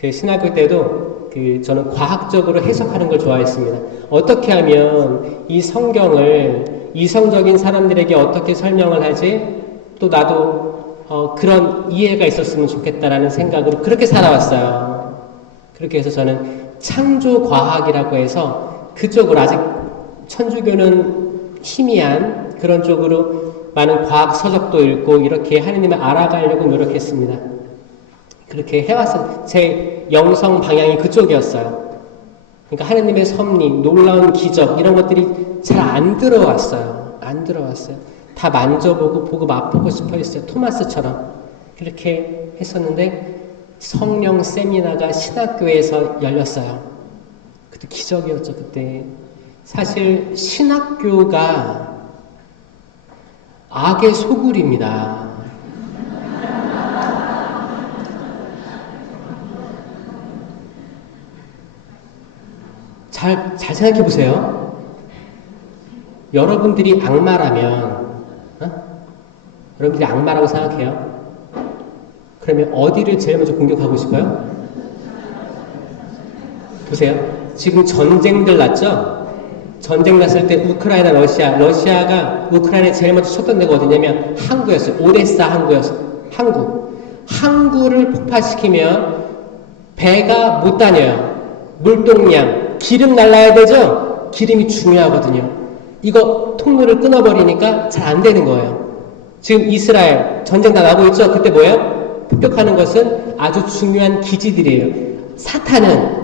그 신학교 때도 저는 과학적으로 해석하는 걸 좋아했습니다. 어떻게 하면 이 성경을 이성적인 사람들에게 어떻게 설명을 하지? 또 나도 그런 이해가 있었으면 좋겠다라는 생각으로 그렇게 살아왔어요. 그렇게 해서 저는 창조과학이라고 해서 그쪽으로 아직 천주교는 희미한 그런 쪽으로 많은 과학 서적도 읽고 이렇게 하느님을 알아가려고 노력했습니다. 그렇게 해왔어요. 제 영성 방향이 그쪽이었어요. 그러니까 하느님의 섭리, 놀라운 기적 이런 것들이 잘 안 들어왔어요. 안 들어왔어요. 다 만져보고 보고 맛보고 싶어 했어요. 토마스처럼. 그렇게 했었는데 성령 세미나가 신학교에서 열렸어요. 그때 기적이었죠. 그때. 사실 신학교가 악의 소굴입니다. 잘 생각해 보세요. 여러분들이 악마라면, 여러분들이 악마라고 생각해요. 그러면 어디를 제일 먼저 공격하고 싶어요? 보세요. 지금 전쟁들 났죠? 전쟁 났을 때 우크라이나, 러시아가 우크라이나에 제일 먼저 쳤던 데가 어디냐면 항구였어요. 오데사 항구였어요. 항구를 폭파시키면 배가 못 다녀요. 물동량, 기름 날라야 되죠? 기름이 중요하거든요. 이거 통로를 끊어버리니까 잘 안 되는 거예요. 지금 이스라엘 전쟁 다 나고 있죠? 그때 뭐예요? 폭격하는 것은 아주 중요한 기지들이에요. 사탄은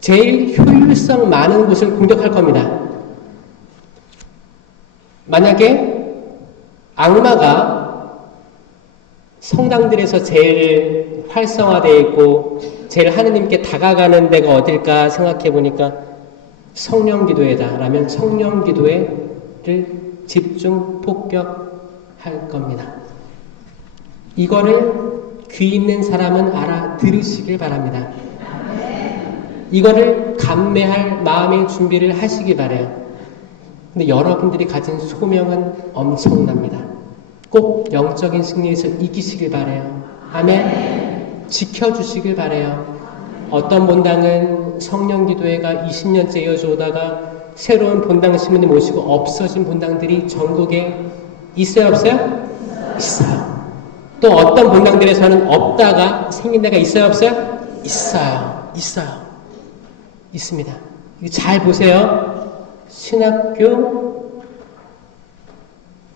제일 효율성 많은 곳을 공격할 겁니다. 만약에 악마가 성당들에서 제일 활성화되어 있고 제일 하느님께 다가가는 데가 어딜까 생각해 보니까 성령기도회다라면 성령기도회를 집중 폭격할 겁니다. 이거를 귀 있는 사람은 알아들으시길 바랍니다. 이거를 감매할 마음의 준비를 하시기 바래요. 근데 여러분들이 가진 소명은 엄청납니다. 꼭 영적인 승리에서 이기시길 바래요. 아멘. 지켜주시길 바래요. 어떤 본당은 성령기도회가 20년째 이어져 오다가 새로운 본당 신부님 모시고 없어진 본당들이 전국에 있어요, 없어요? 있어요. 또 어떤 본당들에서는 없다가 생긴 데가 있어요, 없어요? 있어요. 있습니다. 잘 보세요. 신학교,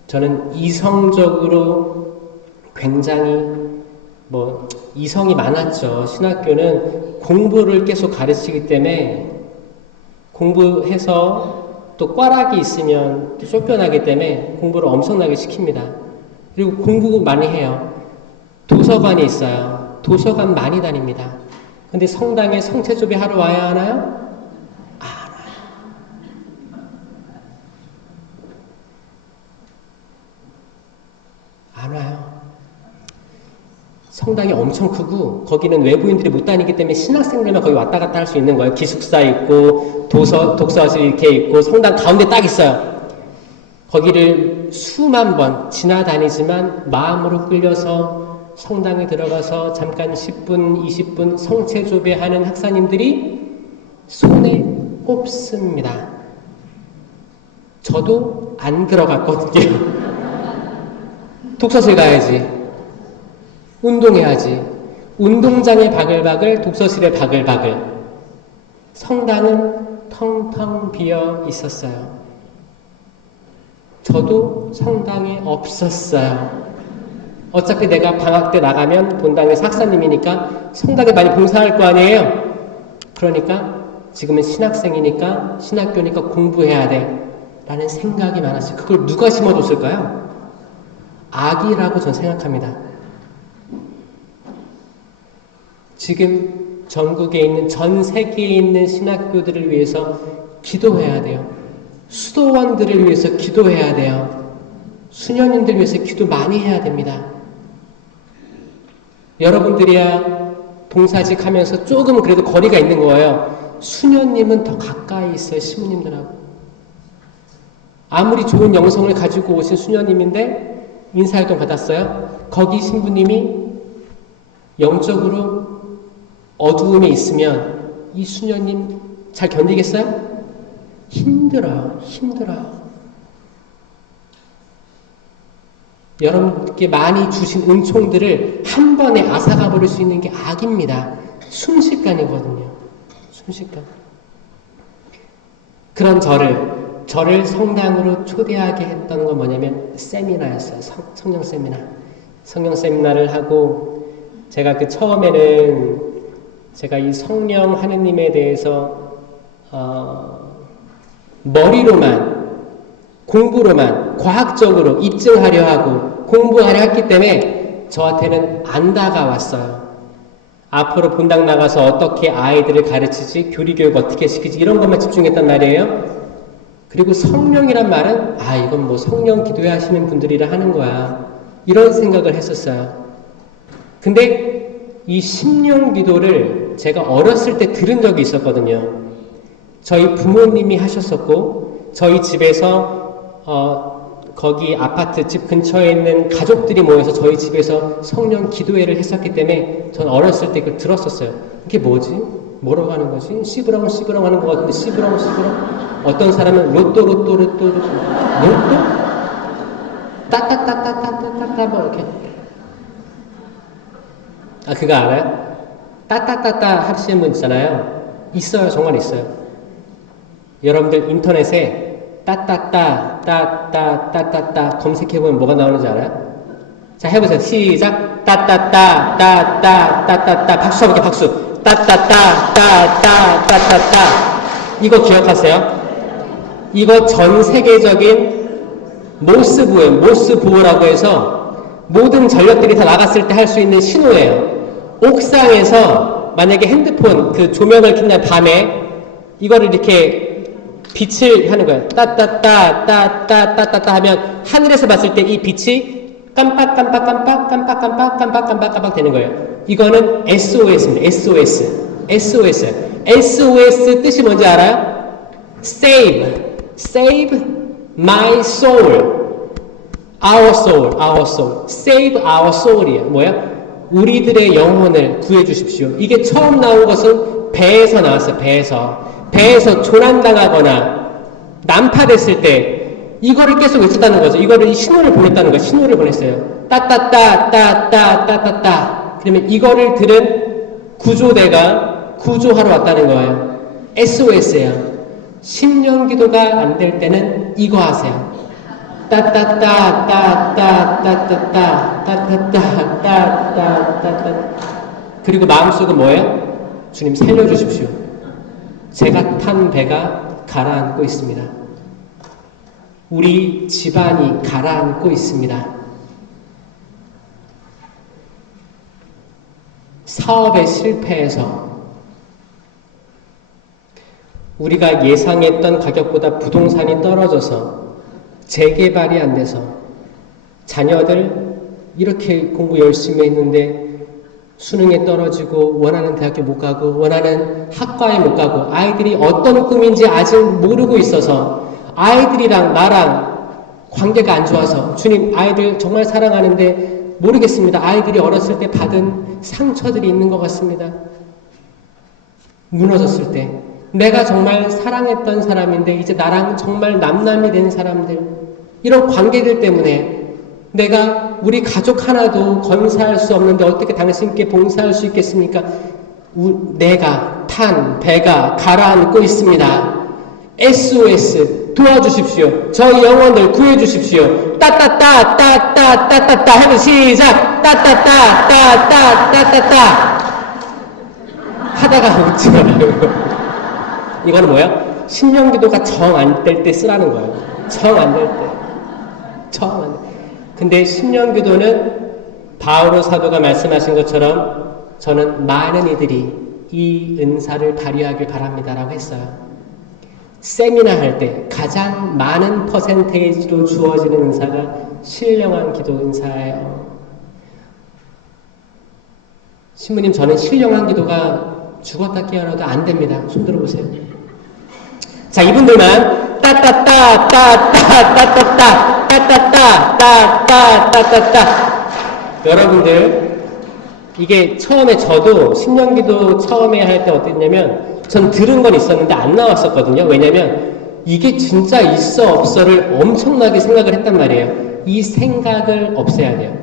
저는 이성적으로 굉장히 이성이 많았죠. 신학교는 공부를 계속 가르치기 때문에 공부해서 또 꽈락이 있으면 또 쫓겨나기 때문에 공부를 엄청나게 시킵니다. 그리고 공부 많이 해요. 도서관이 있어요. 도서관 많이 다닙니다. 근데 성당에 성체조비 하러 와야 하나요? 안 와요. 안 와요. 성당이 엄청 크고 거기는 외부인들이 못 다니기 때문에 신학생들만 거기 왔다 갔다 할 수 있는 거예요. 기숙사 있고 독서실 이렇게 있고 성당 가운데 딱 있어요. 거기를 수만 번 지나다니지만 마음으로 끌려서 성당에 들어가서 잠깐 10분, 20분 성체조배하는 학사님들이 손에 꼽습니다. 저도 안 들어갔거든요. 독서실 가야지. 운동해야지. 운동장에 바글바글, 독서실에 바글바글. 성당은 텅텅 비어 있었어요. 저도 성당에 없었어요. 어차피 내가 방학 때 나가면 본당에서 학사님이니까 성당에 많이 봉사할 거 아니에요? 그러니까 지금은 신학생이니까 신학교니까 공부해야 돼 라는 생각이 많았어요. 그걸 누가 심어줬을까요? 악이라고 저는 생각합니다. 지금 전국에 있는 전 세계에 있는 신학교들을 위해서 기도해야 돼요. 수도원들을 위해서 기도해야 돼요. 수녀님들 위해서 기도 많이 해야 됩니다. 여러분들이야 동사직 하면서 조금 그래도 거리가 있는 거예요. 수녀님은 더 가까이 있어요. 신부님들하고. 아무리 좋은 영성을 가지고 오신 수녀님인데 인사활동 받았어요. 거기 신부님이 영적으로 어두움에 있으면 이 수녀님 잘 견디겠어요? 힘들어요. 여러분께 많이 주신 은총들을 한 번에 앗아가 버릴 수 있는 게 악입니다. 순식간이거든요. 순식간. 그런 저를 성당으로 초대하게 했던 건 뭐냐면 세미나였어요. 성령 세미나. 성령 세미나를 하고 제가 그 처음에는 제가 이 성령 하느님에 대해서 머리로만 공부로만 과학적으로 입증하려 하고 공부하려 했기 때문에 저한테는 안 다가왔어요. 앞으로 본당 나가서 어떻게 아이들을 가르치지, 교리교육 어떻게 시키지 이런 것만 집중했단 말이에요. 그리고 성령이란 말은 이건 뭐 성령 기도하시는 분들이라 하는 거야. 이런 생각을 했었어요. 근데 이 심령 기도를 제가 어렸을 때 들은 적이 있었거든요. 저희 부모님이 하셨었고 저희 집에서 거기 아파트 집 근처에 있는 가족들이 모여서 저희 집에서 성령 기도회를 했었기 때문에 전 어렸을 때 그걸 들었었어요. 이게 뭐지? 뭐라고 하는 거지? 시브렁 하는 것 같은데 시브렁 어떤 사람은 로또 따따따따따따따 뭐 이렇게 그거 알아요? 따따따따 하시는 분 있잖아요. 있어요. 정말 있어요. 여러분들 인터넷에 따따따 검색해보면 뭐가 나오는지 알아요? 자, 해보세요. 시작. 따따따 박수 쳐볼게요. 박수. 따따따 이거 기억하세요? 이거 전 세계적인 모스부호라고 해서 모든 전력들이 다 나갔을 때 할 수 있는 신호예요. 옥상에서 만약에 핸드폰 그 조명을 켠다면 밤에 이거를 이렇게 빛을 하는 거예요. 따따따 하면 하늘에서 봤을 때 이 빛이 깜빡 되는 거예요. 이거는 SOS입니다. SOS 뜻이 뭔지 알아요? Save my soul. Our soul. Save our soul이에요. 뭐야? 우리들의 영혼을 구해 주십시오. 이게 처음 나온 것은 배에서 나왔어요. 배에서 조난당하거나 난파됐을 때 이거를 계속 외쳤다는 거죠. 이거를 신호를 보냈다는 거예요. 신호를 보냈어요. 따따따 그러면 이거를 들은 구조대가 구조하러 왔다는 거예요. SOS예요. 심령 기도가 안 될 때는 이거 하세요. 따따따 그리고 마음속은 뭐예요? 주님 살려주십시오. 제가 탄 배가 가라앉고 있습니다. 우리 집안이 가라앉고 있습니다. 사업에 실패해서 우리가 예상했던 가격보다 부동산이 떨어져서 재개발이 안 돼서 자녀들 이렇게 공부 열심히 했는데 수능에 떨어지고 원하는 대학교 못 가고 원하는 학과에 못 가고 아이들이 어떤 꿈인지 아직 모르고 있어서 아이들이랑 나랑 관계가 안 좋아서 주님 아이들 정말 사랑하는데 모르겠습니다. 아이들이 어렸을 때 받은 상처들이 있는 것 같습니다. 무너졌을 때 내가 정말 사랑했던 사람인데 이제 나랑 정말 남남이 된 사람들 이런 관계들 때문에 내가 우리 가족 하나도 건사할 수 없는데 어떻게 당신께 봉사할 수 있겠습니까? 내가 탄 배가 가라앉고 있습니다. SOS 도와주십시오. 저희 영혼을 구해주십시오. 따따따 하면 시작. 따따따 하다가 웃지 말고 이거는 뭐야? 신령기도가 정 안 될 때 쓰라는 거예요. 정 안 될 때. 근데 신령기도는 바오로 사도가 말씀하신 것처럼 저는 많은 이들이 이 은사를 발휘하길 바랍니다라고 했어요. 세미나 할 때 가장 많은 퍼센테이지로 주어지는 은사가 신령한 기도 은사예요. 신부님 저는 신령한 기도가 죽었다 깨어나도 안 됩니다. 손 들어보세요. 자, 이분들만 따따따 여러분들 이게 처음에 저도 신령기도 처음에 할 때 어땠냐면 전 들은 건 있었는데 안 나왔었거든요. 왜냐면 이게 진짜 있어 없어를 엄청나게 생각을 했단 말이에요. 이 생각을 없애야 돼요.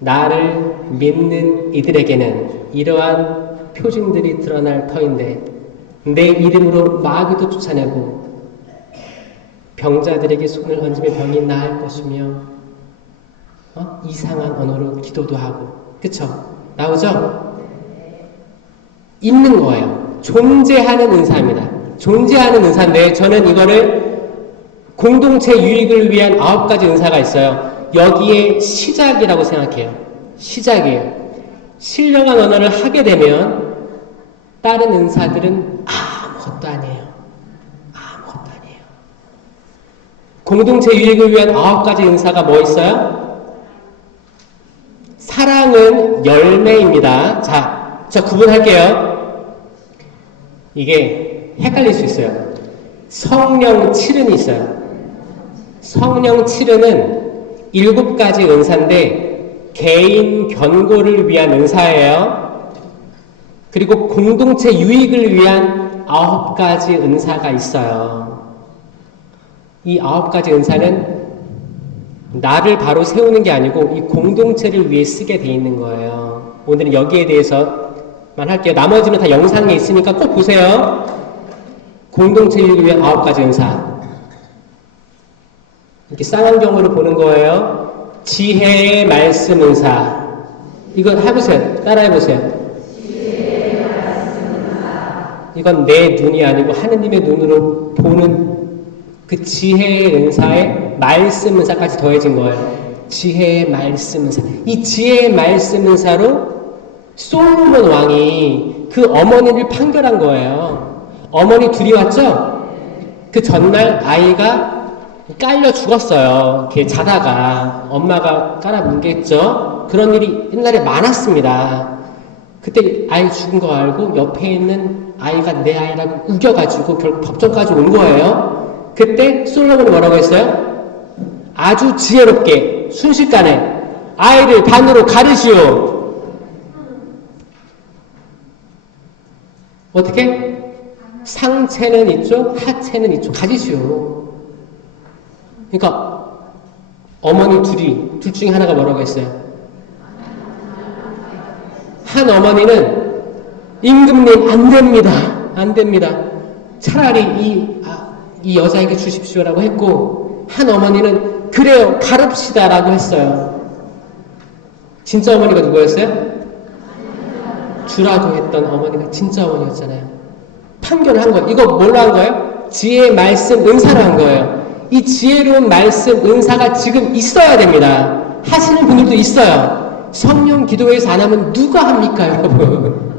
나를 믿는 이들에게는 이러한 표징들이 드러날 터인데 내 이름으로 마귀도 쫓아내고 병자들에게 손을 얹으며 병이 나을 것이며 이상한 언어로 기도도 하고 그쵸? 나오죠? 있는 거예요. 존재하는 은사입니다. 존재하는 은사인데 저는 이거를 공동체 유익을 위한 9가지 은사가 있어요. 여기에 시작이라고 생각해요. 시작이에요. 신령한 언어를 하게 되면 다른 은사들은 아무것도 아니에요. 아무것도 아니에요. 공동체 유익을 위한 9가지 은사가 뭐 있어요? 사랑은 열매입니다. 자, 구분할게요. 이게 헷갈릴 수 있어요. 성령 칠은이 있어요. 성령 칠은은 7가지 은사인데 개인 견고를 위한 은사예요. 그리고 공동체 유익을 위한 9가지 은사가 있어요. 이 9가지 은사는 나를 바로 세우는 게 아니고 이 공동체를 위해 쓰게 돼 있는 거예요. 오늘은 여기에 대해서만 할게요. 나머지는 다 영상에 있으니까 꼭 보세요. 공동체 유익을 위한 9가지 은사. 이렇게 쌍안경으로 보는 거예요. 지혜의 말씀 은사. 이거 해보세요. 따라해보세요. 지혜의 말씀 은사. 이건 내 눈이 아니고 하느님의 눈으로 보는 그 지혜의 은사에 말씀 은사까지 더해진 거예요. 지혜의 말씀 은사. 이 지혜의 말씀 은사로 솔로몬 왕이 그 어머니를 판결한 거예요. 어머니 둘이 왔죠? 그 전날 아이가 깔려 죽었어요. 이렇게 자다가 엄마가 깔아뭉갰죠. 그런 일이 옛날에 많았습니다. 그때 아이 죽은 거 알고 옆에 있는 아이가 내 아이라고 우겨가지고 결국 법정까지 온 거예요. 그때 솔로몬이 뭐라고 했어요? 아주 지혜롭게 순식간에 아이를 반으로 가르시오. 어떻게? 상체는 이쪽, 하체는 이쪽 가지시오. 그러니까 어머니 둘 중에 하나가 뭐라고 했어요? 한 어머니는 임금님 안 됩니다. 안 됩니다. 차라리 이 여자에게 주십시오라고 했고 한 어머니는 그래요 가릅시다라고 했어요. 진짜 어머니가 누구였어요? 주라고 했던 어머니가 진짜 어머니였잖아요. 판결을 한 거예요. 이거 뭘로 한 거예요? 지혜의 말씀 은사로 한 거예요. 이 지혜로운 말씀 은사가 지금 있어야 됩니다. 하시는 분들도 있어요. 성령 기도회에서 안 하면 누가 합니까 여러분?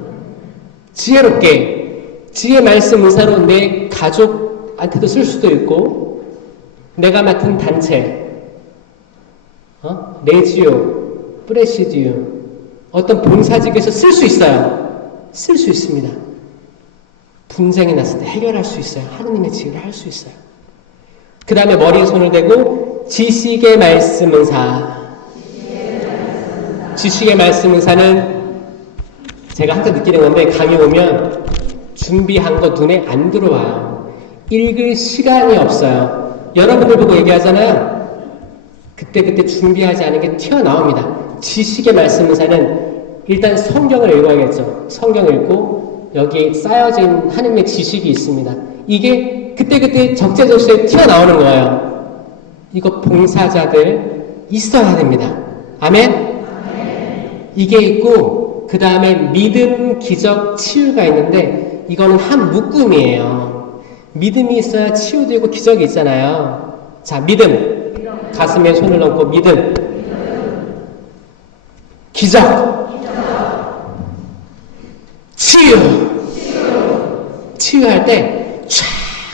지혜롭게 지혜 말씀 은사로 내 가족한테도 쓸 수도 있고 내가 맡은 단체 레지오, 프레시디움 어떤 봉사직에서 쓸 수 있어요. 쓸 수 있습니다. 분쟁이 났을 때 해결할 수 있어요. 하느님의 지혜를 할 수 있어요. 그 다음에 머리에 손을 대고 지식의 말씀 은사. 지식의 말씀 은사는 제가 항상 느끼는 건데 강의 오면 준비한 거 눈에 안 들어와요. 읽을 시간이 없어요. 여러분들 보고 얘기하잖아요. 그때 준비하지 않은 게 튀어나옵니다. 지식의 말씀 은사는 일단 성경을 읽어야겠죠. 성경 읽고 여기에 쌓여진 하느님의 지식이 있습니다. 이게 그때 적재적소에 튀어나오는 거예요. 이거 봉사자들 있어야 됩니다. 아멘? 이게 있고 그 다음에 믿음, 기적, 치유가 있는데 이거는 한 묶음이에요. 믿음이 있어야 치유도 있고 기적이 있잖아요. 자, 믿음. 가슴에 손을 얹고 믿음. 기적. 치유. 치유할 때 촥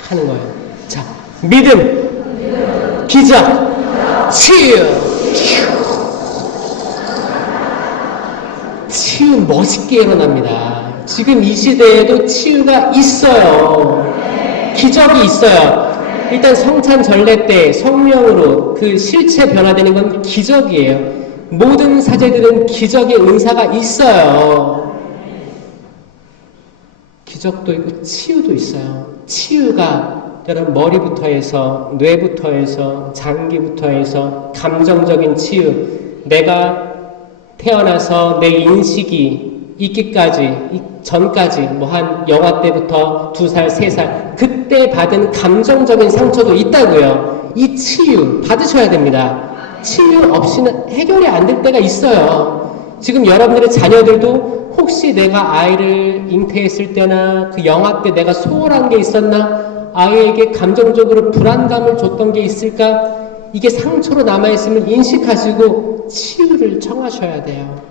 하는 거예요. 자, 믿음. 기적. 치유. 치유 멋있게 일어납니다. 지금 이 시대에도 치유가 있어요. 기적이 있어요. 일단 성찬 전례 때 성령으로 그 실체 변화되는 건 기적이에요. 모든 사제들은 기적의 은사가 있어요. 기적도 있고 치유도 있어요. 치유가 여러분 머리부터 해서 뇌부터 해서 장기부터 해서 감정적인 치유, 내가 태어나서 내 인식이 있기까지 전까지 뭐 한 영아 때부터 2살, 3살 그때 받은 감정적인 상처도 있다고요. 이 치유 받으셔야 됩니다. 치유 없이는 해결이 안 될 때가 있어요. 지금 여러분들의 자녀들도 혹시 내가 아이를 잉태했을 때나 그 영아 때 내가 소홀한 게 있었나, 아이에게 감정적으로 불안감을 줬던 게 있을까, 이게 상처로 남아있으면 인식하시고 치유를 청하셔야 돼요.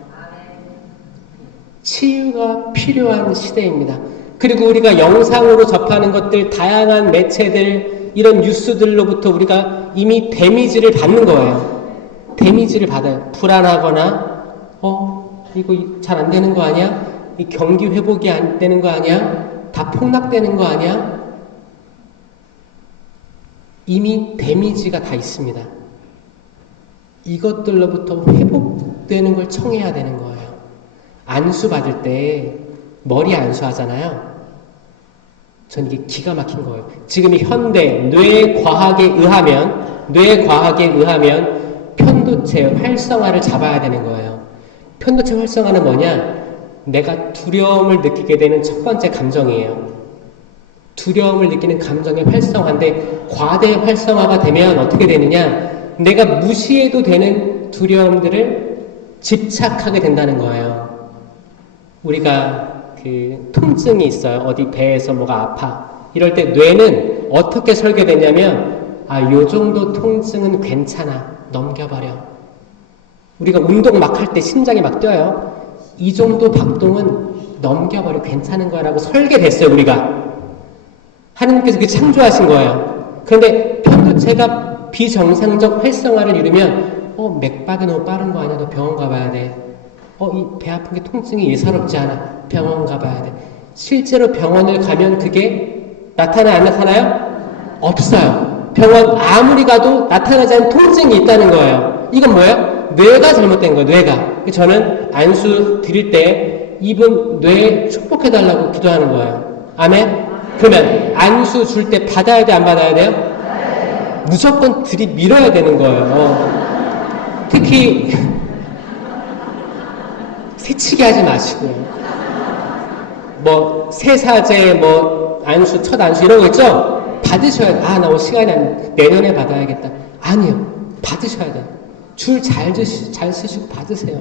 치유가 필요한 시대입니다. 그리고 우리가 영상으로 접하는 것들, 다양한 매체들, 이런 뉴스들로부터 우리가 이미 데미지를 받는 거예요. 데미지를 받아요. 불안하거나 이거 잘 안 되는 거 아니야? 이 경기 회복이 안 되는 거 아니야? 다 폭락되는 거 아니야? 이미 데미지가 다 있습니다. 이것들로부터 회복되는 걸 청해야 되는 거예요. 안수 받을 때 머리 안수 하잖아요. 전 이게 기가 막힌 거예요. 지금 이 현대 뇌과학에 의하면 편도체 활성화를 잡아야 되는 거예요. 편도체 활성화는 뭐냐? 내가 두려움을 느끼게 되는 첫 번째 감정이에요. 두려움을 느끼는 감정의 활성화인데, 과대 활성화가 되면 어떻게 되느냐? 내가 무시해도 되는 두려움들을 집착하게 된다는 거예요. 우리가 그 통증이 있어요. 어디 배에서 뭐가 아파. 이럴 때 뇌는 어떻게 설계되냐면, 요 정도 통증은 괜찮아. 넘겨버려. 우리가 운동 막 할 때 심장이 막 뛰어요. 이 정도 박동은 넘겨버려. 괜찮은 거라고 설계됐어요, 우리가. 하나님께서 그렇게 창조하신 거예요. 그런데 편도체가 비정상적 활성화를 이루면 맥박이 너무 빠른 거 아니야? 너 병원 가봐야 돼. 이 배 아픈 게 통증이 예사롭지 않아. 병원 가봐야 돼. 실제로 병원을 가면 그게 나타나요? 안 나타나요? 없어요. 병원 아무리 가도 나타나지 않는 통증이 있다는 거예요. 이건 뭐예요? 뇌가 잘못된 거예요. 뇌가. 저는 안수 드릴 때 이분 뇌 축복해달라고 기도하는 거예요. 아멘? 그러면 안수 줄 때 받아야 돼, 안 받아야 돼요? 무조건 들이밀어야 되는 거예요. 특히 새치기 하지 마시고요. 뭐 세사제, 뭐 안수, 첫 안수 이런 거 있죠? 받으셔야 돼. 나 오늘 시간이 내년에 받아야겠다. 아니요. 받으셔야 돼요. 줄 잘 쓰시고 받으세요.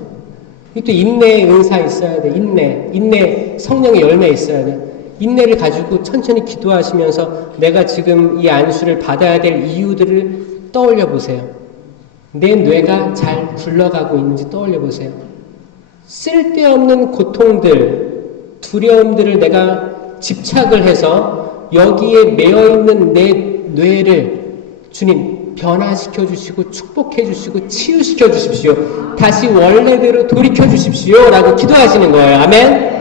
또 인내의 은사 있어야 돼. 인내 성령의 열매 있어야 돼. 인내를 가지고 천천히 기도하시면서 내가 지금 이 안수를 받아야 될 이유들을 떠올려 보세요. 내 뇌가 잘 굴러가고 있는지 떠올려 보세요. 쓸데없는 고통들, 두려움들을 내가 집착을 해서 여기에 매여있는 내 뇌를 주님 변화시켜 주시고 축복해 주시고 치유시켜 주십시오. 다시 원래대로 돌이켜 주십시오. 라고 기도하시는 거예요. 아멘?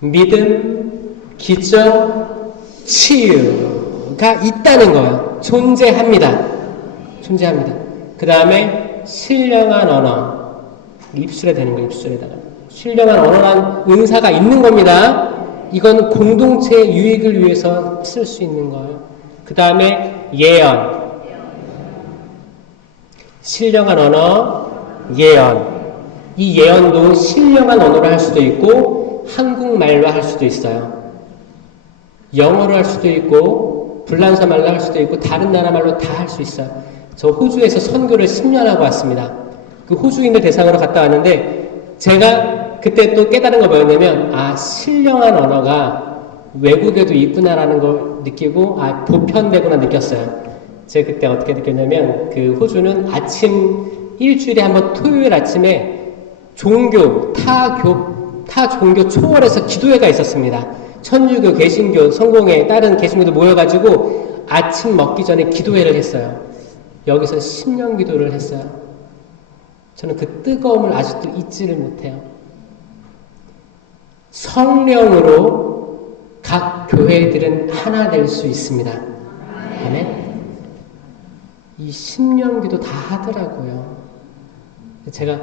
믿음, 기적, 치유가 있다는 거예요. 존재합니다. 그 다음에 신령한 언어. 입술에 되는 거예요. 입술에다가. 신령한 언어란 은사가 있는 겁니다. 이건 공동체의 유익을 위해서 쓸 수 있는 거예요. 그 다음에 예언. 신령한 언어, 예언. 이 예언도 신령한 언어로 할 수도 있고 한국말로 할 수도 있어요. 영어로 할 수도 있고 불란서 말로 할 수도 있고 다른 나라 말로 다 할 수 있어요. 저 호주에서 선교를 10년 하고 왔습니다. 그 호주인들 대상으로 갔다 왔는데 제가 그때 또 깨달은 거 뭐였냐면 신령한 언어가 외국에도 있구나라는 걸 느끼고 보편되구나 느꼈어요. 제가 그때 어떻게 느꼈냐면 그 호주는 일주일에 한 번 토요일 아침에 타 종교 초월해서 기도회가 있었습니다. 천주교, 개신교, 성공회, 다른 개신교도 모여가지고 아침 먹기 전에 기도회를 했어요. 여기서 신령 기도를 했어요. 저는 그 뜨거움을 아직도 잊지를 못해요. 성령으로 각 교회들은 하나 될 수 있습니다. 아멘? 이 신령기도 다 하더라고요. 제가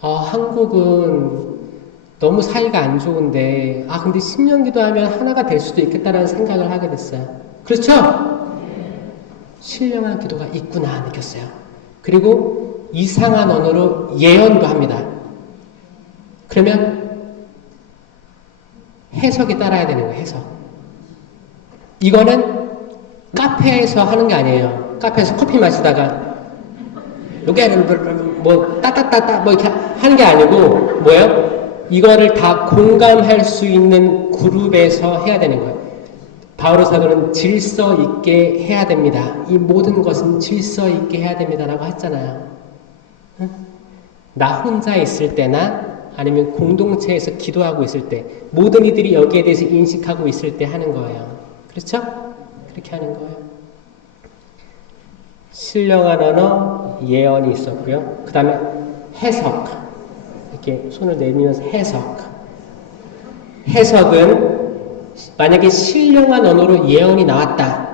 한국은 너무 사이가 안 좋은데 근데 10년 기도하면 하나가 될 수도 있겠다라는 생각을 하게 됐어요. 그렇죠? 신령한 기도가 있구나 느꼈어요. 그리고 이상한 언어로 예언도 합니다. 그러면 해석이 따라야 되는 거예요. 해석. 이거는 카페에서 하는 게 아니에요. 카페에서 커피 마시다가 요게는 뭐 따따따따 뭐 이렇게 하는 게 아니고 뭐예요? 이거를 다 공감할 수 있는 그룹에서 해야 되는 거예요. 바오로 사도는 질서 있게 해야 됩니다. 이 모든 것은 질서 있게 해야 됩니다라고 했잖아요. 응? 나 혼자 있을 때나 아니면 공동체에서 기도하고 있을 때 모든 이들이 여기에 대해서 인식하고 있을 때 하는 거예요. 그렇죠? 그렇게 하는 거예요. 신령한 언어, 예언이 있었고요. 그 다음에 해석. 이렇게 손을 내밀면서 해석. 해석은 만약에 신령한 언어로 예언이 나왔다.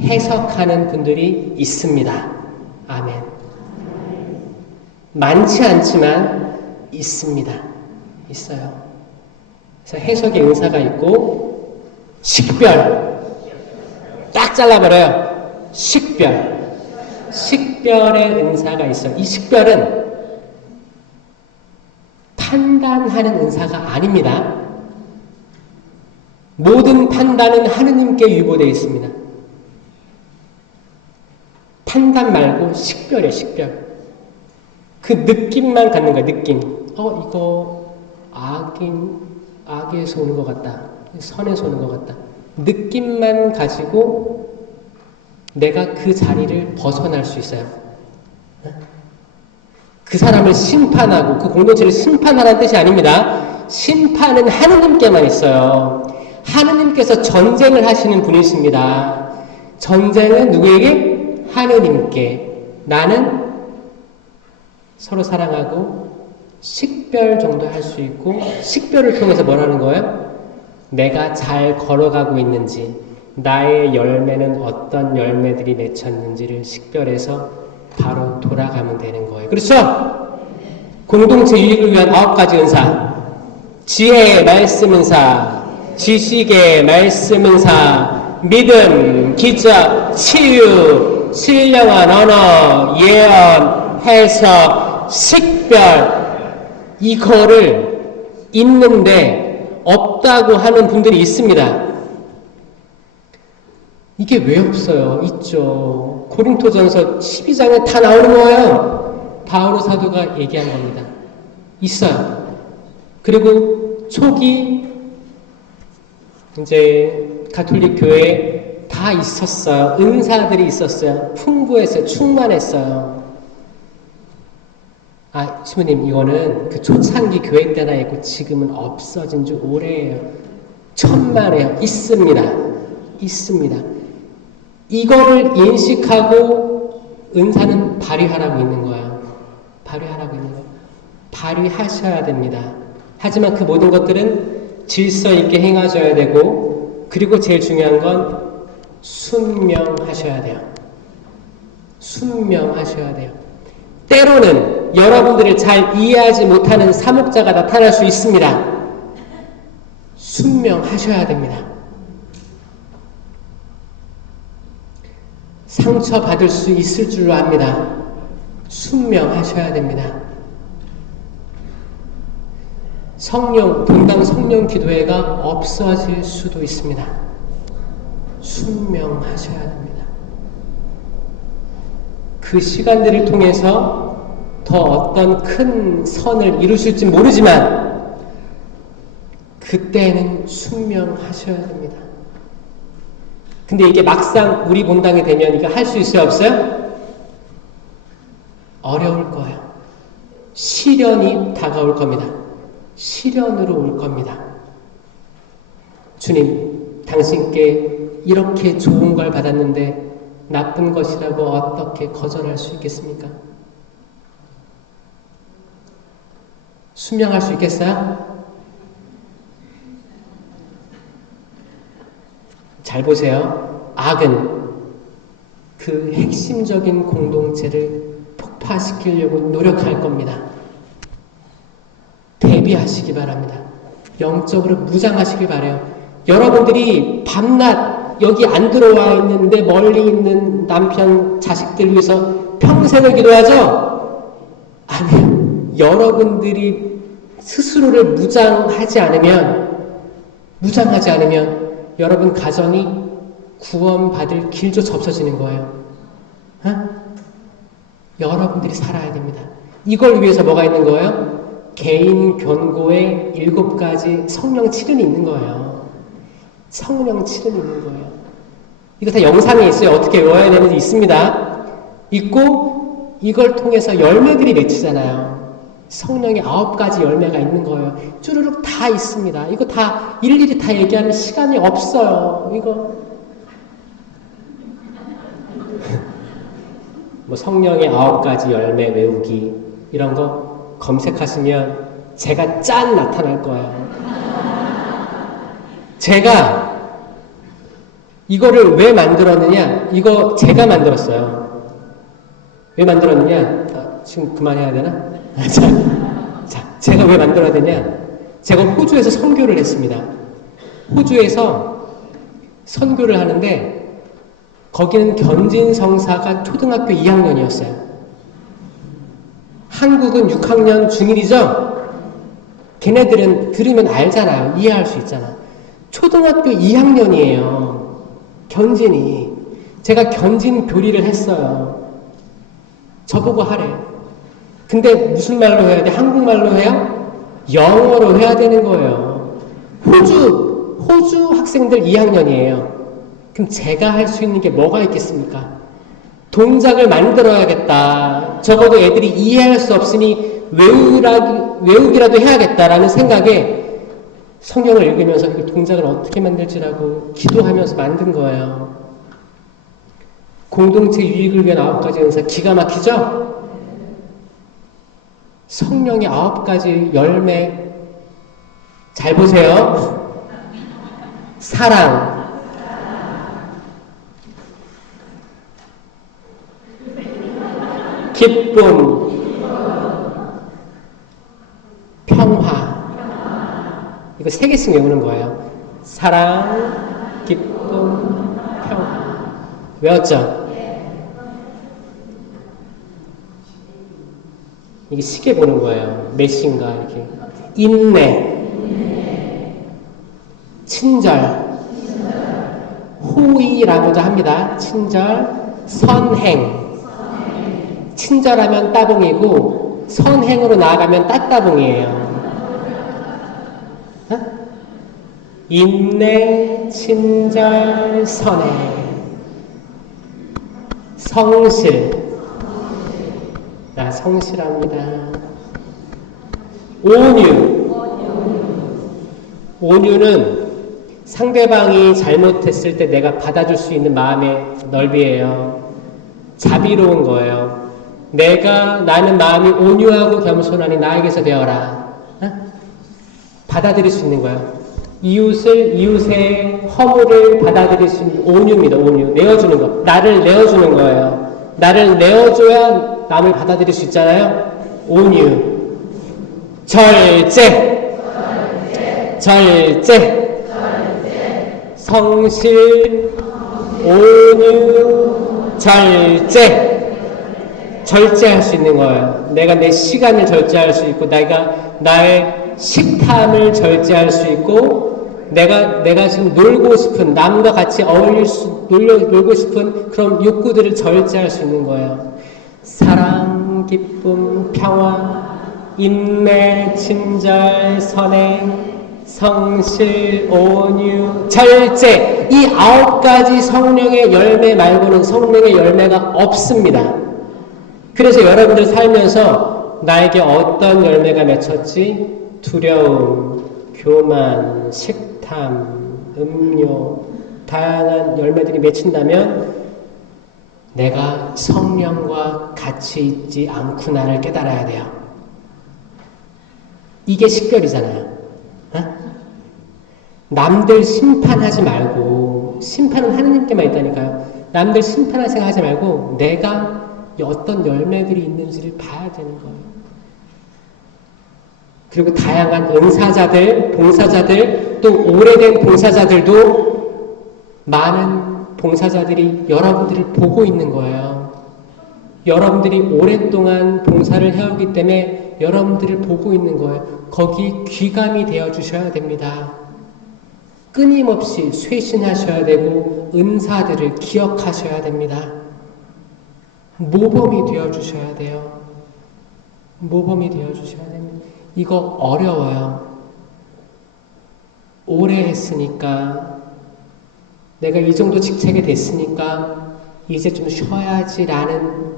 해석하는 분들이 있습니다. 아멘. 많지 않지만 있습니다. 있어요. 그래서 해석의 은사가 있고 식별. 딱 잘라버려요. 식별. 식별의 은사가 있어요. 이 식별은 판단하는 은사가 아닙니다. 모든 판단은 하느님께 유보되어 있습니다. 판단 말고 식별이에요. 식별. 그 느낌만 갖는 거예요. 느낌. 이거 악에서 오는 것 같다. 선에서 오는 것 같다. 느낌만 가지고 내가 그 자리를 벗어날 수 있어요. 그 사람을 심판하고 그 공동체를 심판하라는 뜻이 아닙니다. 심판은 하느님께만 있어요. 하느님께서 전쟁을 하시는 분이십니다. 전쟁은 누구에게? 하느님께. 나는 서로 사랑하고 식별 정도 할 수 있고 식별을 통해서 뭘 하는 거예요? 내가 잘 걸어가고 있는지 나의 열매는 어떤 열매들이 맺혔는지를 식별해서 바로 돌아가면 되는 거예요. 그렇죠? 공동체 유익을 위한 9가지 은사. 지혜의 말씀 은사, 지식의 말씀 은사, 믿음, 기적, 치유, 신령한 언어, 예언, 해석, 식별. 이거를 있는데 없다고 하는 분들이 있습니다. 이게 왜 없어요? 있죠. 고린토전서 12장에 다 나오는 거예요. 바오로 사도가 얘기한 겁니다. 있어요. 그리고 초기 이제 가톨릭 교회에 다 있었어요. 은사들이 있었어요. 풍부했어요. 충만했어요. 신부님 이거는 그 초창기 교회 때나 있고 지금은 없어진 지 오래예요. 천만에요. 있습니다. 있습니다. 이거를 인식하고 은사는 발휘하라고 있는 거예요. 발휘하라고 있는 거예요. 발휘하셔야 됩니다. 하지만 그 모든 것들은 질서 있게 행하셔야 되고 그리고 제일 중요한 건 순명하셔야 돼요. 순명하셔야 돼요. 때로는 여러분들을 잘 이해하지 못하는 사목자가 나타날 수 있습니다. 순명하셔야 됩니다. 상처받을 수 있을 줄로 압니다. 순명하셔야 됩니다. 동당 성령 기도회가 없어질 수도 있습니다. 순명하셔야 됩니다. 그 시간들을 통해서 더 어떤 큰 선을 이루실지 모르지만 그때는 순명하셔야 됩니다. 근데 이게 막상 우리 본당이 되면 이거 할 수 있어요? 없어요? 어려울 거예요. 시련이 다가올 겁니다. 시련으로 올 겁니다. 주님, 당신께 이렇게 좋은 걸 받았는데 나쁜 것이라고 어떻게 거절할 수 있겠습니까? 순명할 수 있겠어요? 잘 보세요. 악은 그 핵심적인 공동체를 폭파시키려고 노력할 겁니다. 예비하시기 바랍니다. 영적으로 무장하시기 바라요. 여러분들이 밤낮 여기 안 들어와 있는데 멀리 있는 남편, 자식들 위해서 평생을 기도하죠? 아니요. 여러분들이 스스로를 무장하지 않으면 여러분 가정이 구원받을 길조차 없어지는 거예요. 여러분들이 살아야 됩니다. 이걸 위해서 뭐가 있는 거예요? 개인 견고의 7가지 성령 칠은이 있는 거예요. 성령 칠은이 있는 거예요. 이거 다 영상에 있어요. 어떻게 외워야 되는지 있습니다. 있고 이걸 통해서 열매들이 맺히잖아요. 성령의 9가지 열매가 있는 거예요. 쭈루룩 다 있습니다. 이거 다 일일이 다 얘기하는 시간이 없어요. 이거 뭐 성령의 9가지 열매 외우기 이런 거 검색하시면 제가 짠 나타날 거예요. 제가 이거를 왜 만들었느냐? 이거 제가 만들었어요. 왜 만들었느냐? 지금 그만해야 되나? 자, 제가 왜 만들어야 되냐? 제가 호주에서 선교를 했습니다. 호주에서 선교를 하는데 거기는 견진 성사가 초등학교 2학년이었어요. 한국은 6학년 중1이죠? 걔네들은 들으면 알잖아요. 이해할 수 있잖아. 초등학교 2학년이에요. 견진이. 제가 견진 교리를 했어요. 저보고 하래요. 근데 무슨 말로 해야 돼? 한국말로 해요? 영어로 해야 되는 거예요. 호주 학생들 2학년이에요. 그럼 제가 할 수 있는 게 뭐가 있겠습니까? 동작을 만들어야겠다. 적어도 애들이 이해할 수 없으니 외우기라도 해야겠다라는 생각에 성경을 읽으면서 그 동작을 어떻게 만들지라고 기도하면서 만든 거예요. 공동체 유익을 위한 9가지 은사 기가 막히죠? 성령의 9가지 열매 잘 보세요. 사랑, 기쁨, 평화. 이거 3개씩 외우는 거예요. 사랑, 기쁨, 평화. 외웠죠? 이게 시계 보는 거예요. 몇 시인가 이렇게. 인내, 친절, 호의라고도 합니다. 친절, 선행. 친절하면 따봉이고 선행으로 나아가면 따따봉이에요. 인내, 친절, 선행. 성실. 나 성실합니다. 온유는 상대방이 잘못했을 때 내가 받아줄 수 있는 마음의 넓이에요. 자비로운 거예요. 나는 마음이 온유하고 겸손하니 나에게서 배워라. 받아들일 수 있는 거예요. 이웃의 허물을 받아들일 수 있는 온유입니다. 온유. 내어주는 거. 나를 내어주는 거예요. 나를 내어줘야 남을 받아들일 수 있잖아요. 온유. 절제. 성실, 온유, 절제. 절제할 수 있는 거예요. 내가 내 시간을 절제할 수 있고, 내가 나의 식탐을 절제할 수 있고, 내가 지금 놀고 싶은, 남과 같이 놀고 싶은 그런 욕구들을 절제할 수 있는 거예요. 사랑, 기쁨, 평화, 인내, 친절, 선행, 성실, 온유, 절제. 이 9가지 성령의 열매 말고는 성령의 열매가 없습니다. 그래서 여러분들 살면서 나에게 어떤 열매가 맺혔지? 두려움, 교만, 식탐, 음료, 다양한 열매들이 맺힌다면 내가 성령과 같이 있지 않구나를 깨달아야 돼요. 이게 식별이잖아요. 남들 심판하지 말고, 심판은 하느님께만 있다니까요. 남들 심판할 생각하지 말고 내가 어떤 열매들이 있는지를 봐야 되는 거예요. 그리고 다양한 은사자들, 봉사자들, 또 오래된 봉사자들도 많은 봉사자들이 여러분들을 보고 있는 거예요. 여러분들이 오랫동안 봉사를 해오기 때문에 여러분들을 보고 있는 거예요. 거기 귀감이 되어 주셔야 됩니다. 끊임없이 쇄신하셔야 되고 은사들을 기억하셔야 됩니다. 모범이 되어 주셔야 돼요. 모범이 되어 주셔야 됩니다. 이거 어려워요. 오래 했으니까, 내가 이 정도 직책이 됐으니까 이제 좀 쉬어야지라는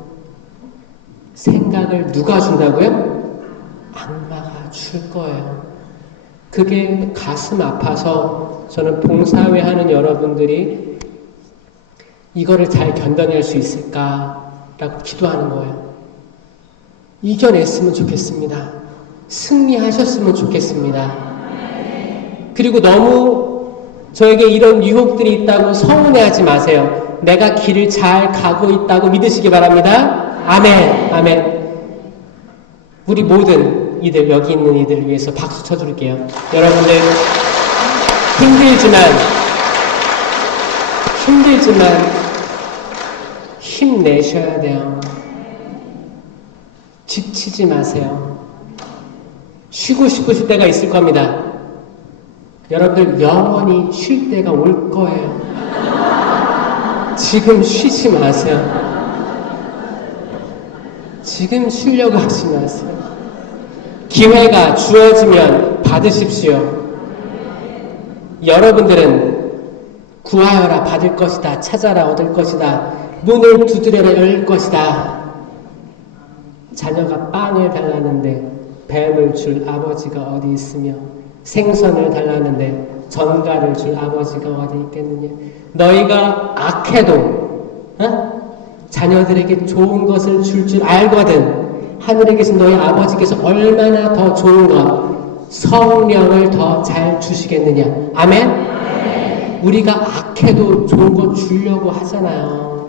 생각을 누가 준다고요? 악마가 줄 거예요. 그게 가슴 아파서 저는 봉사회 하는 여러분들이 이거를 잘 견뎌낼 수 있을까라고 기도하는 거예요. 이겨냈으면 좋겠습니다. 승리하셨으면 좋겠습니다. 그리고 너무 저에게 이런 유혹들이 있다고 서운해하지 마세요. 내가 길을 잘 가고 있다고 믿으시기 바랍니다. 아멘, 아멘. 우리 모든 이들, 여기 있는 이들을 위해서 박수 쳐줄게요. 여러분들 힘들지만 힘내셔야 돼요. 지치지 마세요. 쉬고 싶으실 때가 있을 겁니다. 여러분들 영원히 쉴 때가 올 거예요. 지금 쉬지 마세요. 지금 쉬려고 하지 마세요. 기회가 주어지면 받으십시오. 여러분들은 구하여라 받을 것이다. 찾아라 얻을 것이다. 문을 두드려라 열 것이다. 자녀가 빵을 달라는데 뱀을 줄 아버지가 어디 있으며 생선을 달라는데 전갈을 줄 아버지가 어디 있겠느냐. 너희가 악해도 자녀들에게 좋은 것을 줄 줄 알거든. 하늘에 계신 너희 아버지께서 얼마나 더 좋은 것, 성령을 더 잘 주시겠느냐. 아멘? 아멘. 우리가 악해도 좋은 거 주려고 하잖아요.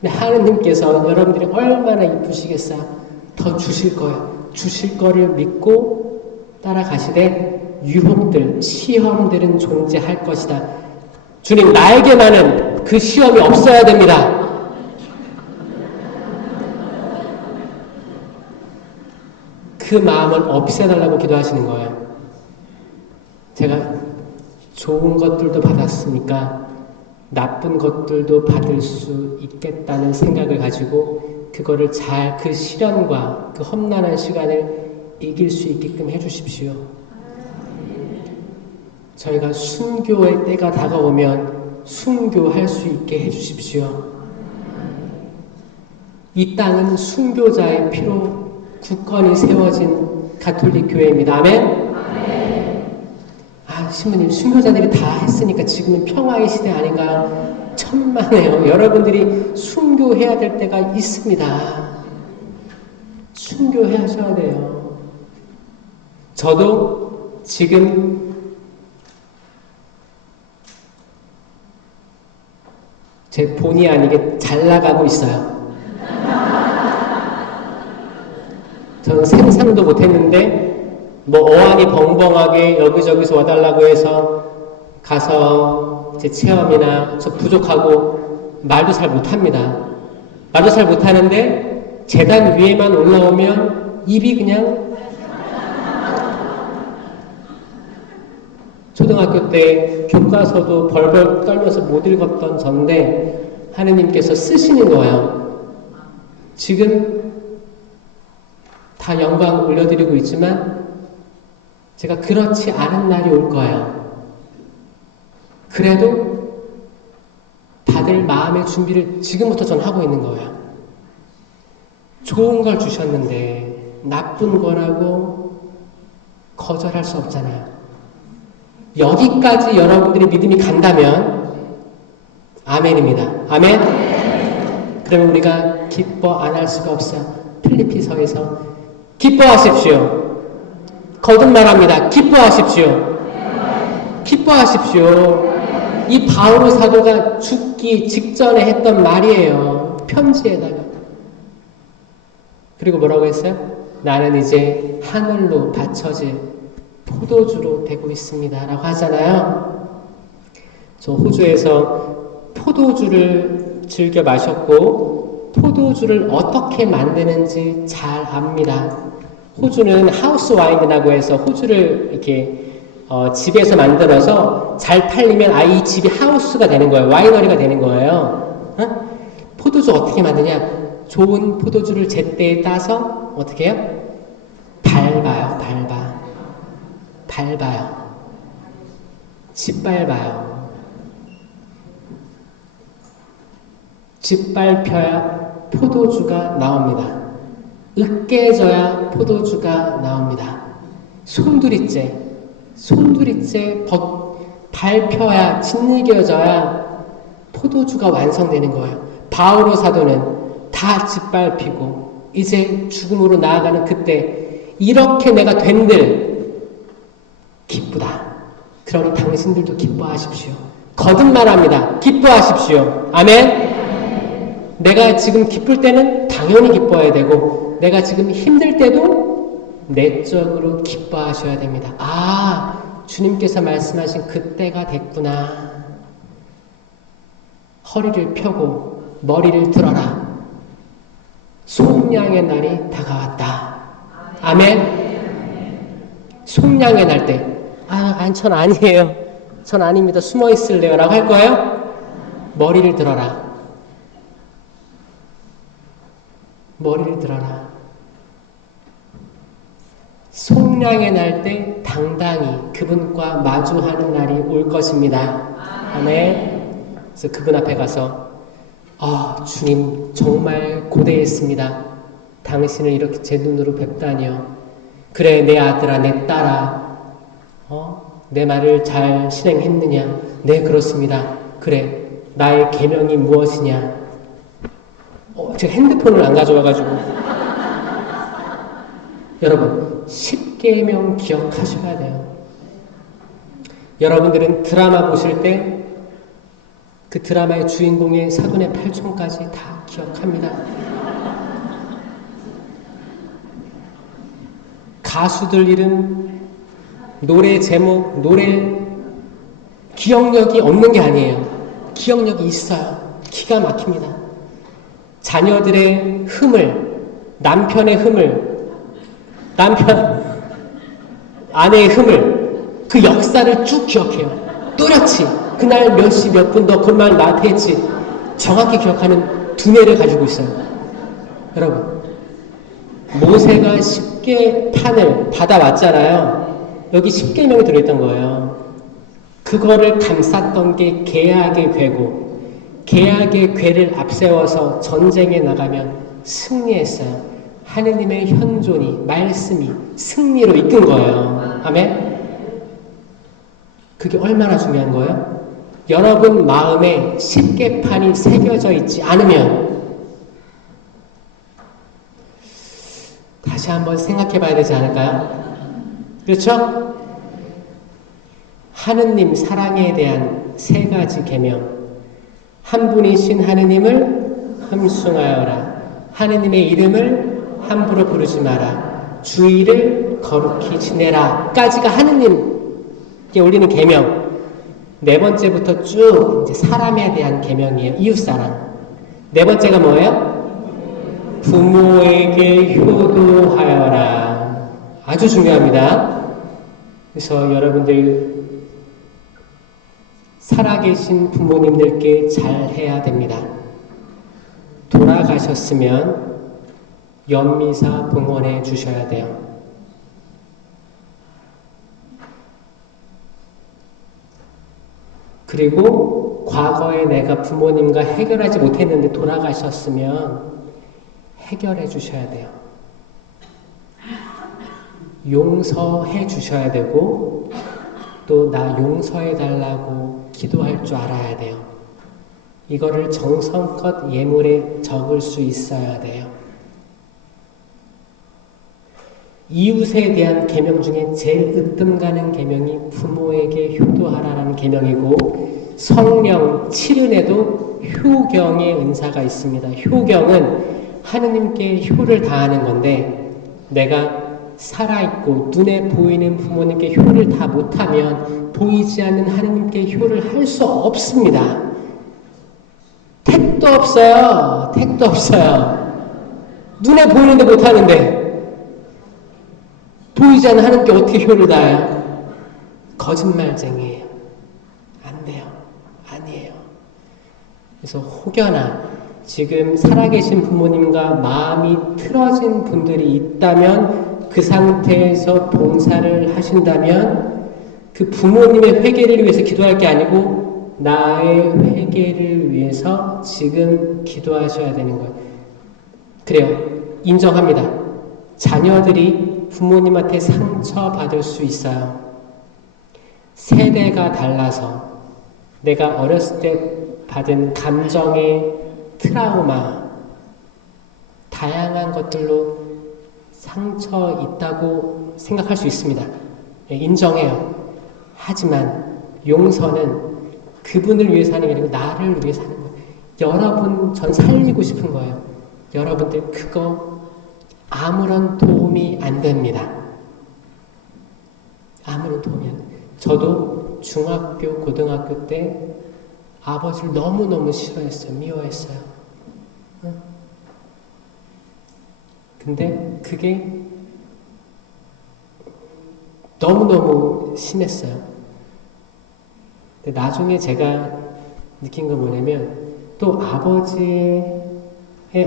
근데 하느님께서 여러분들이 얼마나 이쁘시겠어요. 더 주실 거예요. 주실 거를 믿고 따라가시되 유혹들, 시험들은 존재할 것이다. 주님, 나에게만은 그 시험이 없어야 됩니다. 그 마음을 없애달라고 기도하시는 거예요. 제가 좋은 것들도 받았으니까 나쁜 것들도 받을 수 있겠다는 생각을 가지고 그거를 잘 그 시련과 그 험난한 시간을 이길 수 있게끔 해주십시오. 저희가 순교의 때가 다가오면 순교할 수 있게 해주십시오. 이 땅은 순교자의 피로 굳건히 세워진 가톨릭 교회입니다. 아멘? 신부님, 순교자들이 다 했으니까 지금은 평화의 시대 아닌가? 천만에요. 여러분들이 순교해야 될 때가 있습니다. 순교하셔야 돼요. 저도 지금 제 본의 아니게 잘 나가고 있어요. 저는 상상도 못했는데 뭐 어안이 벙벙하게 여기저기서 와달라고 해서 가서 제 체험이나 저 부족하고 말도 잘 못합니다. 말도 잘 못하는데 재단 위에만 올라오면 입이 그냥 초등학교 때 교과서도 벌벌 떨면서 못 읽었던 전데 하느님께서 쓰시는 거예요. 지금 다 영광 올려드리고 있지만 제가 그렇지 않은 날이 올 거예요. 그래도 받을 마음의 준비를 지금부터 전 하고 있는 거예요. 좋은 걸 주셨는데 나쁜 거라고 거절할 수 없잖아요. 여기까지 여러분들의 믿음이 간다면 아멘입니다. 아멘? 그러면 우리가 기뻐 안 할 수가 없어요. 필리피서에서 기뻐하십시오. 거듭말합니다. 기뻐하십시오. 기뻐하십시오. 이 바오로 사도가 죽기 직전에 했던 말이에요. 편지에다가. 그리고 뭐라고 했어요? 나는 이제 하늘로 받쳐질 포도주로 되고 있습니다. 라고 하잖아요. 저 호주에서 포도주를 즐겨 마셨고 포도주를 어떻게 만드는지 잘 압니다. 호주는 하우스 와인이라고 해서 호주를 이렇게 집에서 만들어서 잘 팔리면 이 집이 하우스가 되는 거예요. 와이너리가 되는 거예요. 포도주 어떻게 만드냐? 좋은 포도주를 제때에 따서 어떻게 해요? 밟아요. 짓밟아요. 짓밟혀야 포도주가 나옵니다. 으깨져야 포도주가 나옵니다. 손두리째 밟혀야 짓이겨져야 포도주가 완성되는 거예요. 바오로 사도는 다 짓밟히고 이제 죽음으로 나아가는 그때 이렇게 내가 된들 기쁘다. 그러니 당신들도 기뻐하십시오. 거듭말합니다. 기뻐하십시오. 아멘. 내가 지금 기쁠 때는 당연히 기뻐해야 되고 내가 지금 힘들 때도 내적으로 기뻐하셔야 됩니다. 주님께서 말씀하신 그때가 됐구나. 허리를 펴고 머리를 들어라. 속량의 날이 다가왔다. 아멘. 속량의 날 때 전 아니에요. 전 아닙니다. 숨어 있을래요. 라고 할 거예요? 머리를 들어라. 속량의 날 때 당당히 그분과 마주하는 날이 올 것입니다. 아멘. 그래서 그분 앞에 가서 주님 정말 고대했습니다. 당신을 이렇게 제 눈으로 뵙다니요. 그래 내 아들아 내 딸아 내 말을 잘 실행했느냐? 네 그렇습니다. 그래 나의 계명이 무엇이냐? 제가 핸드폰을 안 가져와가지고 여러분 10계명 기억하셔야 돼요. 여러분들은 드라마 보실 때 그 드라마의 주인공의 사돈의 팔촌까지 다 기억합니다. 가수들 이름, 노래 제목, 노래 기억력이 없는 게 아니에요. 기억력이 있어요. 기가 막힙니다. 자녀들의 흠을, 남편의 흠을, 아내의 흠을, 그 역사를 쭉 기억해요. 또렷이 그날 몇 시 몇 분 너 그말 나한테 했지. 정확히 기억하는 두뇌를 가지고 있어요. 여러분, 모세가 10개 판을 받아왔잖아요. 여기 10계명이 들어있던 거예요. 그거를 감쌌던 게 계약의 궤고, 계약의 궤를 앞세워서 전쟁에 나가면 승리했어요. 하느님의 현존이, 말씀이 승리로 이끈 거예요. 아멘? 그게 얼마나 중요한 거예요? 여러분 마음에 10개 판이 새겨져 있지 않으면 다시 한번 생각해 봐야 되지 않을까요? 그렇죠? 하느님 사랑에 대한 3가지 계명. 한 분이신 하느님을 흠숭하여라. 하느님의 이름을 함부로 부르지 마라. 주의를 거룩히 지내라. 까지가 하느님께 올리는 계명. 4번째부터 쭉 이제 사람에 대한 계명이에요. 이웃사랑. 4번째가 뭐예요? 부모에게 효도하여라. 아주 중요합니다. 그래서 여러분들 살아계신 부모님들께 잘해야 됩니다. 돌아가셨으면 연미사 봉헌해 주셔야 돼요. 그리고 과거에 내가 부모님과 해결하지 못했는데 돌아가셨으면 해결해 주셔야 돼요. 용서해 주셔야 되고 또 나 용서해 달라고 기도할 줄 알아야 돼요. 이거를 정성껏 예물에 적을 수 있어야 돼요. 이웃에 대한 계명 중에 제일 으뜸 가는 계명이 부모에게 효도하라라는 계명이고, 성령 7은에도 효경의 은사가 있습니다. 효경은 하느님께 효를 다하는 건데, 내가 살아있고 눈에 보이는 부모님께 효를 다 못하면 보이지 않는 하느님께 효를 할 수 없습니다. 택도 없어요. 택도 없어요. 눈에 보이는데 못하는데 보이지 않는 하느님께 어떻게 효를 다해요? 거짓말쟁이에요. 안 돼요. 아니에요. 그래서 혹여나 지금 살아계신 부모님과 마음이 틀어진 분들이 있다면 그 상태에서 봉사를 하신다면 그 부모님의 회개를 위해서 기도할 게 아니고 나의 회개를 위해서 지금 기도하셔야 되는 거예요. 그래요. 인정합니다. 자녀들이 부모님한테 상처받을 수 있어요. 세대가 달라서 내가 어렸을 때 받은 감정의 트라우마, 다양한 것들로 상처 있다고 생각할 수 있습니다. 인정해요. 하지만 용서는 그분을 위해서 하는 게 아니고 나를 위해서 하는 거예요. 여러분, 전 살리고 싶은 거예요. 여러분들 그거 아무런 도움이 안 됩니다. 아무런 도움이 안 돼요. 저도 중학교, 고등학교 때 아버지를 너무너무 싫어했어요. 미워했어요. 근데 그게 너무너무 심했어요. 근데 나중에 제가 느낀 건 뭐냐면 또 아버지의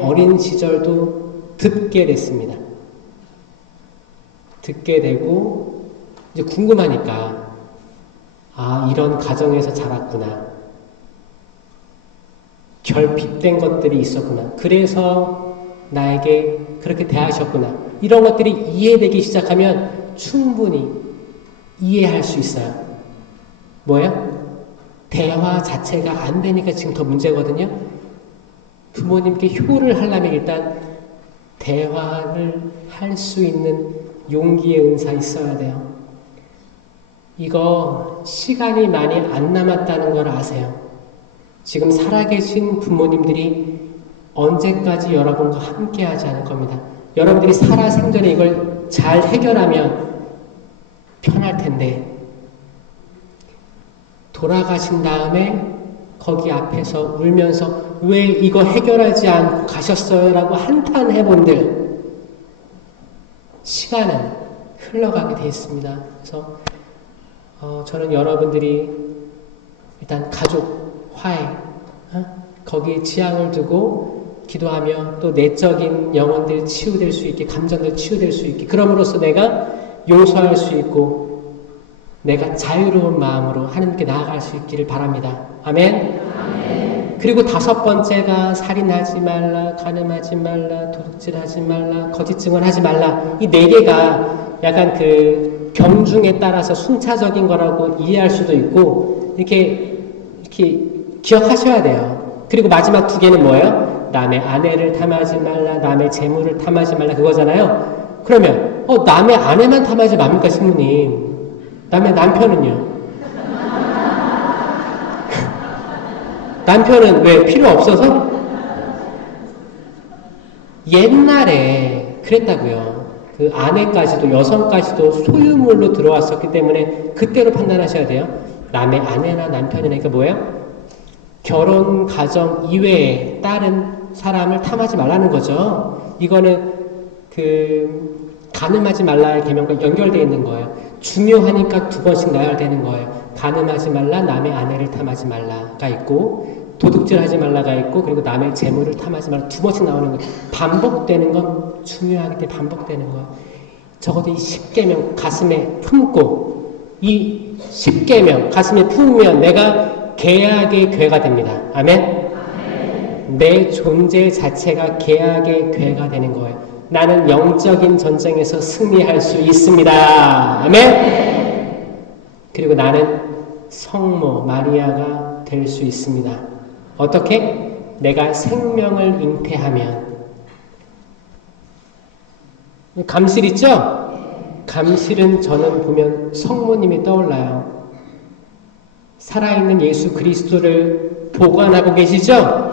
어린 시절도 듣게 됐습니다. 듣게 되고 이제 궁금하니까 이런 가정에서 자랐구나. 결핍된 것들이 있었구나. 그래서 나에게 그렇게 대하셨구나. 이런 것들이 이해되기 시작하면 충분히 이해할 수 있어요. 뭐예요? 대화 자체가 안 되니까 지금 더 문제거든요. 부모님께 효를 하려면 일단 대화를 할 수 있는 용기의 은사 있어야 돼요. 이거 시간이 많이 안 남았다는 걸 아세요. 지금 살아계신 부모님들이 언제까지 여러분과 함께 하지 않을 겁니다. 여러분들이 살아생전에 이걸 잘 해결하면 편할 텐데 돌아가신 다음에 거기 앞에서 울면서 왜 이거 해결하지 않고 가셨어요? 라고 한탄해 본들 시간은 흘러가게 돼 있습니다. 그래서 저는 여러분들이 일단 가족 화해 거기에 지향을 두고 기도하며 또 내적인 영혼들 치유될 수 있게 감정들 치유될 수 있게 그럼으로써 내가 용서할 수 있고 내가 자유로운 마음으로 하나님께 나아갈 수 있기를 바랍니다. 아멘. 아멘. 그리고 5번째가 살인하지 말라, 간음하지 말라, 도둑질하지 말라, 거짓 증언하지 말라. 이 4개가 약간 그 경중에 따라서 순차적인 거라고 이해할 수도 있고 이렇게 기억하셔야 돼요. 그리고 마지막 2개는 뭐예요? 남의 아내를 탐하지 말라, 남의 재물을 탐하지 말라 그거잖아요. 그러면 남의 아내만 탐하지 맙니까 신부님? 남의 남편은요? 남편은 왜 필요 없어서? 옛날에 그랬다고요. 그 아내까지도 여성까지도 소유물로 들어왔었기 때문에 그때로 판단하셔야 돼요. 남의 아내나 남편이나 그러니까 뭐예요? 결혼 가정 이외에 다른 사람을 탐하지 말라는 거죠. 이거는 그 간음하지 말라의 계명과 연결되어 있는 거예요. 중요하니까 2번씩 나열되는 거예요. 간음하지 말라, 남의 아내를 탐하지 말라가 있고 도둑질하지 말라가 있고 그리고 남의 재물을 탐하지 말라 2번씩 나오는 거예요. 반복되는 건 중요하기 때문에 반복되는 거예요. 적어도 이 10계명 가슴에 품고 이 10계명 가슴에 품으면 내가 계약의 괴가 됩니다. 아멘? 내 존재 자체가 계약의 괴가 되는 거예요. 나는 영적인 전쟁에서 승리할 수 있습니다. 아멘? 그리고 나는 성모 마리아가 될 수 있습니다. 어떻게? 내가 생명을 잉태하면 감실 있죠? 감실은 저는 보면 성모님이 떠올라요. 살아있는 예수 그리스도를 보관하고 계시죠?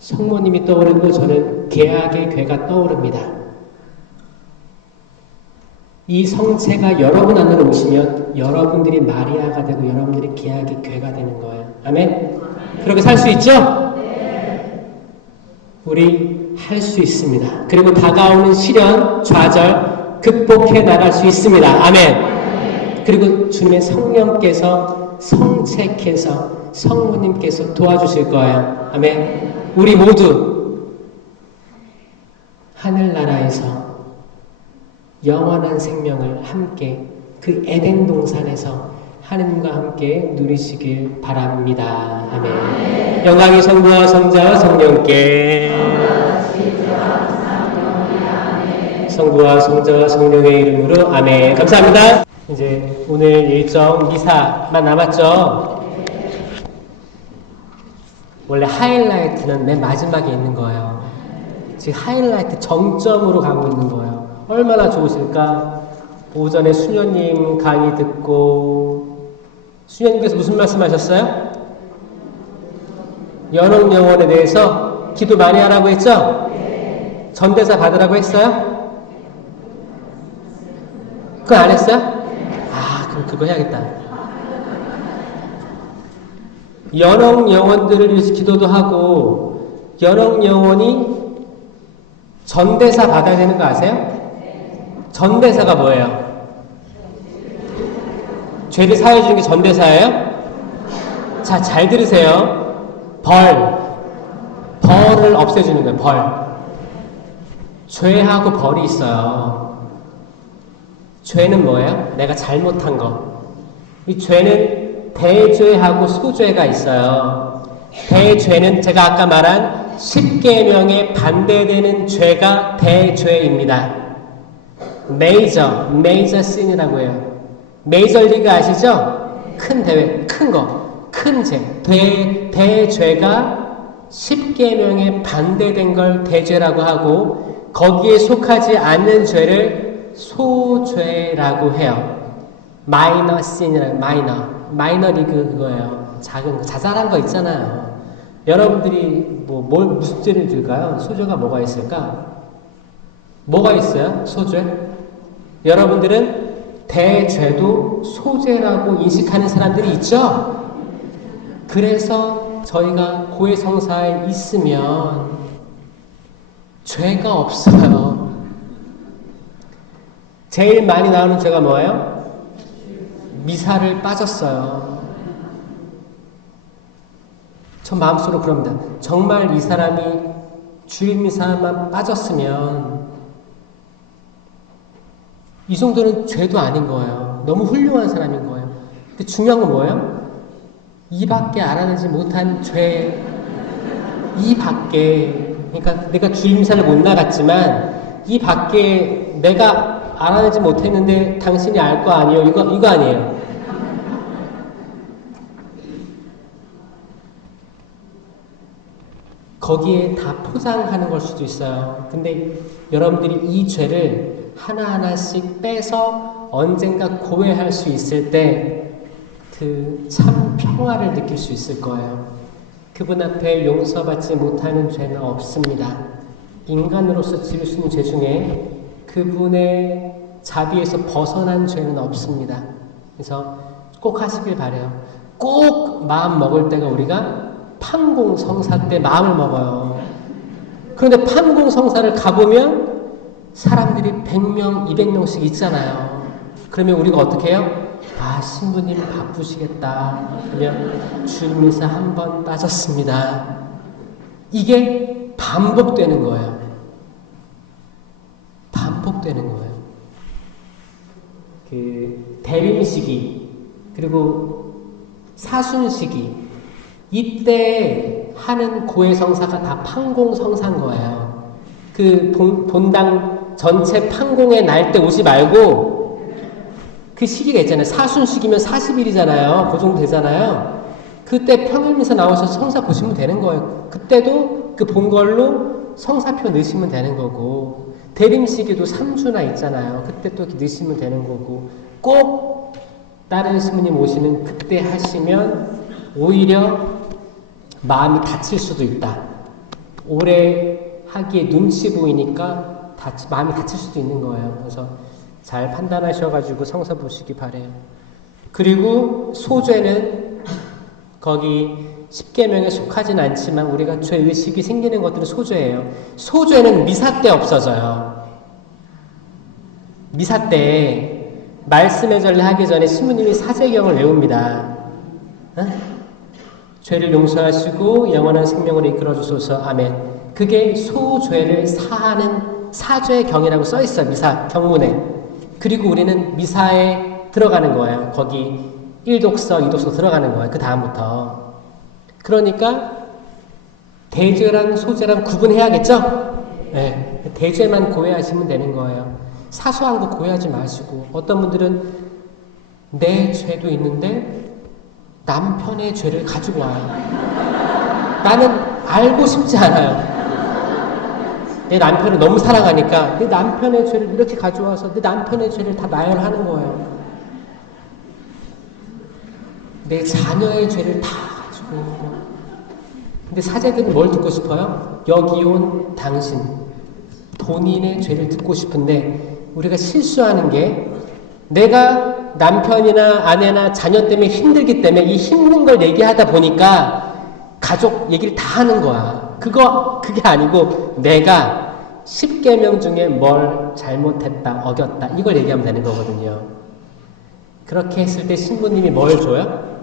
성모님이 떠오르고 저는 계약의 괴가 떠오릅니다. 이 성체가 여러분 안으로 오시면 여러분들이 마리아가 되고 여러분들이 계약의 괴가 되는 거예요. 아멘? 그렇게 살 수 있죠? 우리 할 수 있습니다. 그리고 다가오는 시련, 좌절 극복해 나갈 수 있습니다. 아멘. 그리고 주님의 성령께서 성책해서 성부님께서 도와주실 거예요. 아멘. 우리 모두 하늘나라에서 영원한 생명을 함께 그 에덴 동산에서 하느님과 함께 누리시길 바랍니다. 아멘. 영광이 성부와 성자와 성령께, 성부와 성자와 성령의 이름으로 아멘. 감사합니다. 이제 오늘 일정 미사만 남았죠? 원래 하이라이트는 맨 마지막에 있는 거예요. 지금 하이라이트 정점으로 가고 있는 거예요. 얼마나 좋으실까? 오전에 수녀님 강의 듣고, 수녀님께서 무슨 말씀 하셨어요? 연옥영원에 대해서 기도 많이 하라고 했죠? 전대사 받으라고 했어요? 그거 안 했어요? 아, 그럼 그거 해야겠다. 연옥영원들을 위해서 기도도 하고, 연옥영원이 전대사 받아야 되는 거 아세요? 전대사가 뭐예요? 죄를 사해 주는 게 전대사예요? 자, 잘 들으세요. 벌을 없애주는 거예요. 벌. 죄하고 벌이 있어요. 죄는 뭐예요? 내가 잘못한 거. 이 죄는 대죄하고 소죄가 있어요. 대죄는 제가 아까 말한 10계명에 반대되는 죄가 대죄입니다. 메이저 신이라고 해요. 메이저리그 아시죠? 큰 대회, 큰 거, 큰 죄. 대죄가 10계명에 반대된 걸 대죄라고 하고, 거기에 속하지 않는 죄를 소죄라고 해요. 마이너 신이라고, 마이너 리그 그거예요. 작은 거, 자잘한 거 있잖아요. 여러분들이 무슨 죄를 들까요? 소죄가 뭐가 있을까? 뭐가 있어요? 소죄? 여러분들은 대죄도 소죄라고 인식하는 사람들이 있죠? 그래서 저희가 고해성사에 있으면 죄가 없어요. 제일 많이 나오는 죄가 뭐예요? 미사를 빠졌어요. 전 마음속으로 그럽니다. 정말 이 사람이 주일 미사만 빠졌으면 이 정도는 죄도 아닌 거예요. 너무 훌륭한 사람인 거예요. 근데 중요한 건 뭐예요? 이 밖에 알아내지 못한 죄, 이 밖에, 그러니까 내가 주일미사를 못 나갔지만 이 밖에 내가 알아내지 못했는데 당신이 알 거 아니에요? 이거 아니에요. 거기에 다 포장하는 걸 수도 있어요. 근데 여러분들이 이 죄를 하나하나씩 빼서 언젠가 고해할 수 있을 때 그 참 평화를 느낄 수 있을 거예요. 그분 앞에 용서받지 못하는 죄는 없습니다. 인간으로서 지을 수 있는 죄 중에 그분의 자비에서 벗어난 죄는 없습니다. 그래서 꼭 하시길 바래요. 꼭 마음 먹을 때가 우리가 판공성사 때 마음을 먹어요. 그런데 판공성사를 가보면 사람들이 100명, 200명씩 있잖아요. 그러면 우리가 어떻게 해요? 아, 신부님 바쁘시겠다. 그러면 주일미사 한 번 빠졌습니다. 이게 반복되는 거예요. 반복되는 거예요. 그 대림시기 그리고 사순시기 이때 하는 고해성사가 다 판공성사인 거예요. 그 본당 전체 판공에 날 때 오지 말고 그 시기가 있잖아요. 사순시기면 40일이잖아요. 그 정도 되잖아요. 그때 평일미사 나오셔서 성사 보시면 되는 거예요. 그때도 그 본 걸로 성사표 넣으시면 되는 거고, 대림시기도 3주나 있잖아요. 그때 또 넣으시면 되는 거고, 꼭 다른 신부님 오시는 그때 하시면 오히려 마음이 다칠 수도 있다. 오래 하기에 눈치 보이니까 마음이 다칠 수도 있는 거예요. 그래서 잘 판단하셔가지고 성서 보시기 바래요. 그리고 소죄는 거기 10계명에 속하진 않지만 우리가 죄의식이 생기는 것들은 소죄예요. 소죄는 미사 때 없어져요. 미사 때 말씀의 전례 하기 전에 신부님이 사제경을 외웁니다. 죄를 용서하시고 영원한 생명으로 이끌어주소서. 아멘. 그게 소죄를 사하는 사죄경이라고 써있어요. 미사 경문에. 그리고 우리는 미사에 들어가는 거예요. 거기 1독서, 2독서 들어가는 거예요. 그 다음부터. 그러니까 대죄랑 소죄랑 구분해야겠죠? 네. 대죄만 고해하시면 되는 거예요. 사소한 거 고해하지 마시고. 어떤 분들은 내 죄도 있는데 남편의 죄를 가지고 와요. 나는 알고 싶지 않아요. 내 남편을 너무 사랑하니까 내 남편의 죄를 이렇게 가져와서 내 남편의 죄를 다 나열하는 거예요. 내 자녀의 죄를 다 가지고 오고. 근데 사제들은 뭘 듣고 싶어요? 여기 온 당신, 본인의 죄를 듣고 싶은데 우리가 실수하는 게 내가 남편이나 아내나 자녀 때문에 힘들기 때문에 이 힘든 걸 얘기하다 보니까 가족 얘기를 다 하는 거야. 그게 아니고 내가 10계명 중에 뭘 잘못했다, 어겼다 이걸 얘기하면 되는 거거든요. 그렇게 했을 때 신부님이 뭘 줘요?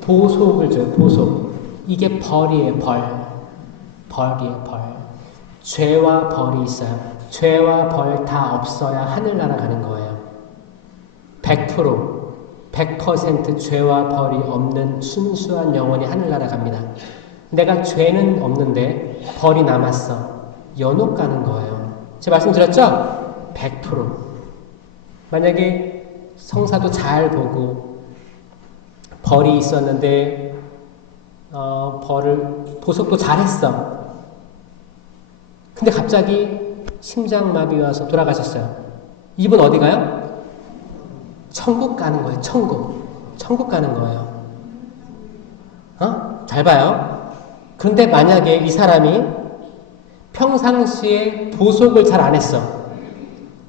보속을 줘요. 보속. 이게 벌이에요. 벌이에요. 벌. 죄와 벌이 있어요. 죄와 벌 다 없어야 하늘나라 가는 거예요. 100% 죄와 벌이 없는 순수한 영혼이 하늘나라 갑니다. 내가 죄는 없는데 벌이 남았어. 연옥 가는 거예요. 제가 말씀드렸죠? 100%. 만약에 성사도 잘 보고 벌이 있었는데 보석도 잘했어. 근데 갑자기 심장마비 와서 돌아가셨어요. 이분 어디 가요? 천국 가는 거예요. 천국 가는 거예요. 잘 봐요. 그런데 만약에 이 사람이 평상시에 보속을 잘 안 했어.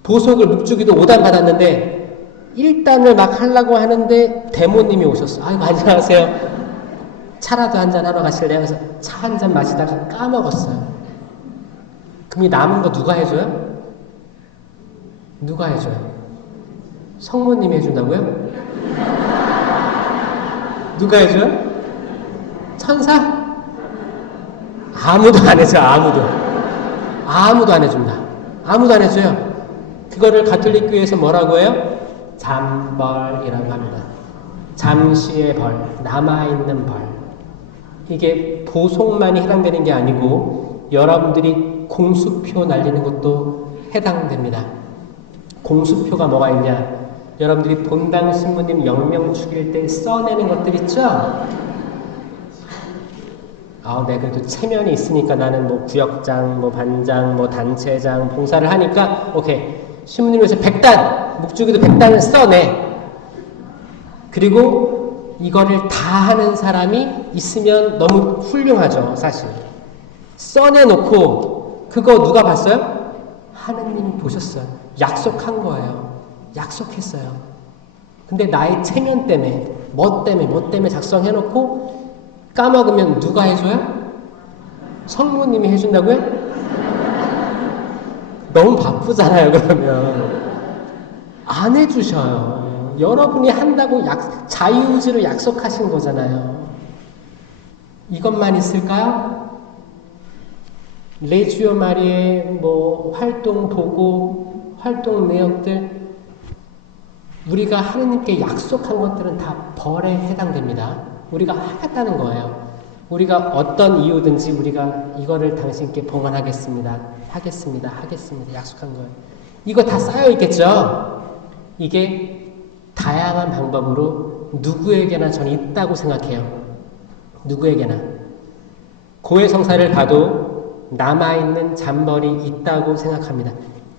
보속을 묵주기도 5단 받았는데 1단을 막 하려고 하는데 대모님이 오셨어. 아이고 안녕하세요. 차라도 한잔 하러 가실래요? 그래서 차 한 잔 마시다가 까먹었어요. 그럼 이 남은 거 누가 해줘요? 누가 해줘요? 성모님이 해준다고요? 누가 해줘요? 천사? 아무도 안 해줘. 아무도 안 해준다. 아무도 안 해줘요. 그거를 가톨릭 교회에서 뭐라고 해요? 잠벌이라고 합니다. 잠시의 벌, 남아있는 벌. 이게 보속만이 해당되는 게 아니고 여러분들이 공수표 날리는 것도 해당됩니다. 공수표가 뭐가 있냐? 여러분들이 본당 신부님 영명 축일 때 써내는 것들 있죠? 네, 그래도 체면이 있으니까 나는 뭐 구역장, 뭐 반장, 뭐 단체장, 봉사를 하니까 오케이. 신부님에서 100단, 묵주기도 100단을 써내. 그리고 이거를 다 하는 사람이 있으면 너무 훌륭하죠, 사실. 써내놓고 그거 누가 봤어요? 하느님이 보셨어요. 약속한 거예요. 약속했어요. 근데 나의 체면 때문에, 뭐 때문에 작성해놓고 까먹으면 누가 해줘요? 성모님이 해준다고요? 너무 바쁘잖아요, 그러면. 안 해주셔요. 여러분이 한다고 자유의지로 약속하신 거잖아요. 이것만 있을까요? 레지오 마리의 활동 보고, 활동 내역들, 우리가 하느님께 약속한 것들은 다 벌에 해당됩니다. 우리가 하겠다는 거예요. 우리가 어떤 이유든지 우리가 이거를 당신께 봉헌하겠습니다. 하겠습니다. 약속한 거예요. 이거 다 쌓여 있겠죠? 이게 다양한 방법으로 누구에게나 저는 있다고 생각해요. 누구에게나. 고해성사를 가도 남아있는 잔벌이 있다고 생각합니다.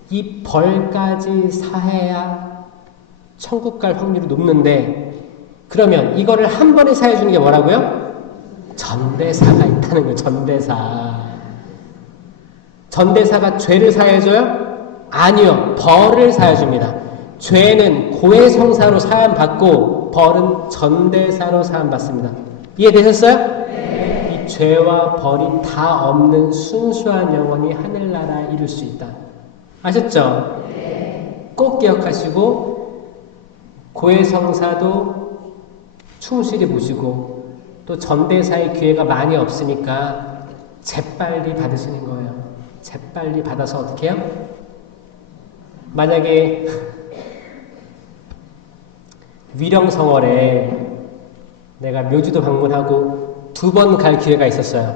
이 벌까지 사해야 천국 갈 확률이 높는데, 그러면 이거를 한 번에 사해주는 게 뭐라고요? 전대사가 있다는 거예요. 전대사가 죄를 사해줘요? 아니요. 벌을 사해줍니다. 죄는 고해성사로 사함받고 벌은 전대사로 사함받습니다. 이해되셨어요? 네. 이 죄와 벌이 다 없는 순수한 영혼이 하늘나라에 이룰 수 있다. 아셨죠? 네. 꼭 기억하시고 고해성사도 충실히 보시고 또 전대사의 기회가 많이 없으니까 재빨리 받으시는 거예요. 재빨리 받아서 어떻게 해요? 만약에 위령성월에 내가 묘지도 방문하고 2번 갈 기회가 있었어요.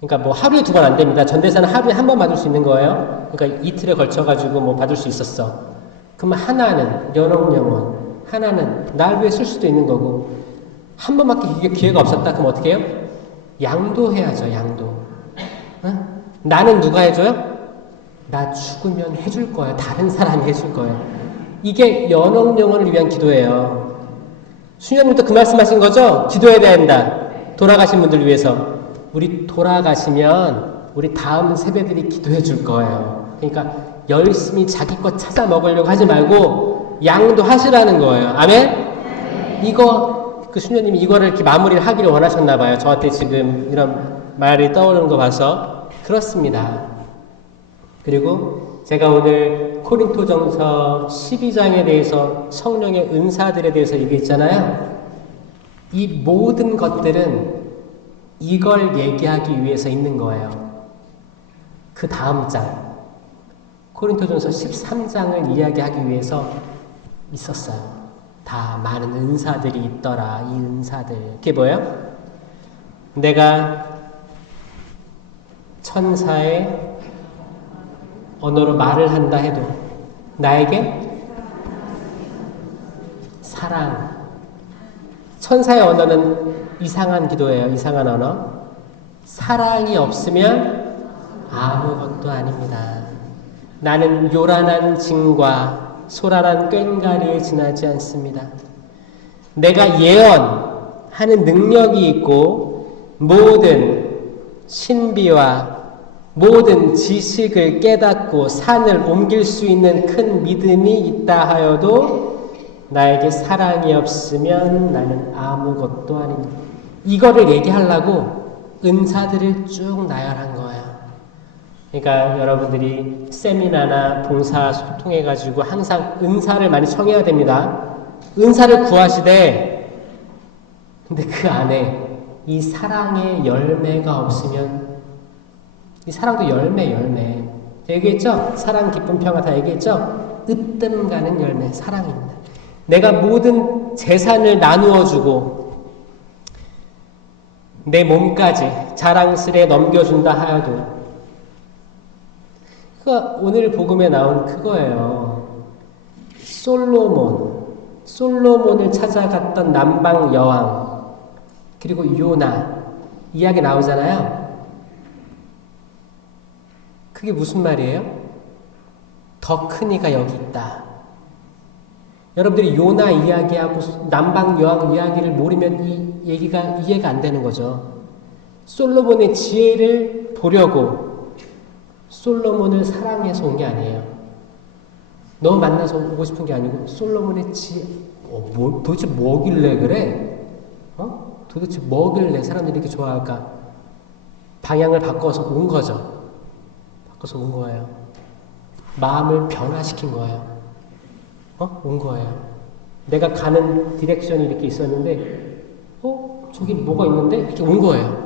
그러니까 뭐 하루에 2번 안 됩니다. 전대사는 하루에 1번 받을 수 있는 거예요. 그러니까 이틀에 걸쳐가지고 뭐 받을 수 있었어. 그러면 하나는 연옥영원, 하나는 날 위해 쓸 수도 있는 거고, 한 번밖에 기회가 없었다. 그럼 어떻게 해요? 양도해야죠. 양도. 나는 누가 해줘요? 나 죽으면 해줄 거예요. 다른 사람이 해줄 거예요. 이게 연옥영원을 위한 기도예요. 수녀님도 그 말씀하신 거죠? 기도해야 된다. 돌아가신 분들 위해서. 우리 돌아가시면 우리 다음 세대들이 기도해 줄 거예요. 그러니까 열심히 자기 것 찾아 먹으려고 하지 말고 양도하시라는 거예요. 아멘? 이거 그 수녀님이 이거를 이렇게 마무리를 하기를 원하셨나 봐요. 저한테 지금 이런 말이 떠오르는 거 봐서. 그렇습니다. 그리고 제가 오늘 코린토전서 12장에 대해서 성령의 은사들에 대해서 얘기했잖아요. 이 모든 것들은 이걸 얘기하기 위해서 있는 거예요. 그 다음 장 코린토전서 13장을 이야기하기 위해서 있었어요. 다 많은 은사들이 있더라. 이 은사들 그게 뭐예요? 내가 천사의 언어로 말을 한다 해도 나에게 사랑. 천사의 언어는 이상한 기도예요. 이상한 언어. 사랑이 없으면 아무것도 아닙니다. 나는 요란한 징과 소란한 꽹과리에 지나지 않습니다. 내가 예언하는 능력이 있고 모든 신비와 모든 지식을 깨닫고 산을 옮길 수 있는 큰 믿음이 있다 하여도 나에게 사랑이 없으면 나는 아무것도 아닙니다. 이거를 얘기하려고 은사들을 쭉 나열한 거예요. 그러니까 여러분들이 세미나나 봉사 통해가지고 항상 은사를 많이 청해야 됩니다. 은사를 구하시되 근데 그 안에 이 사랑의 열매가 없으면 이 사랑도 열매. 얘기했죠? 사랑, 기쁨, 평화 다 얘기했죠? 으뜸 가는 열매, 사랑입니다. 내가 모든 재산을 나누어주고 내 몸까지 자랑스레 넘겨준다 하여도 그거 오늘 복음에 나온 그거예요. 솔로몬을 찾아갔던 남방 여왕 그리고 요나 이야기 나오잖아요. 그게 무슨 말이에요? 더 큰 이가 여기 있다. 여러분들이 요나 이야기하고 남방 여왕 이야기를 모르면 이 얘기가 이해가 안 되는 거죠. 솔로몬의 지혜를 보려고 솔로몬을 사랑해서 온 게 아니에요. 너 만나서 오고 싶은 게 아니고 솔로몬의 지혜, 도대체 뭐길래 그래? 도대체 뭐길래 사람들이 이렇게 좋아할까? 방향을 바꿔서 온 거죠. 바꿔서 온 거예요. 마음을 변화시킨 거예요. 온 거예요. 내가 가는 디렉션이 이렇게 있었는데, 저기 뭐가 있는데? 이렇게 온 거예요.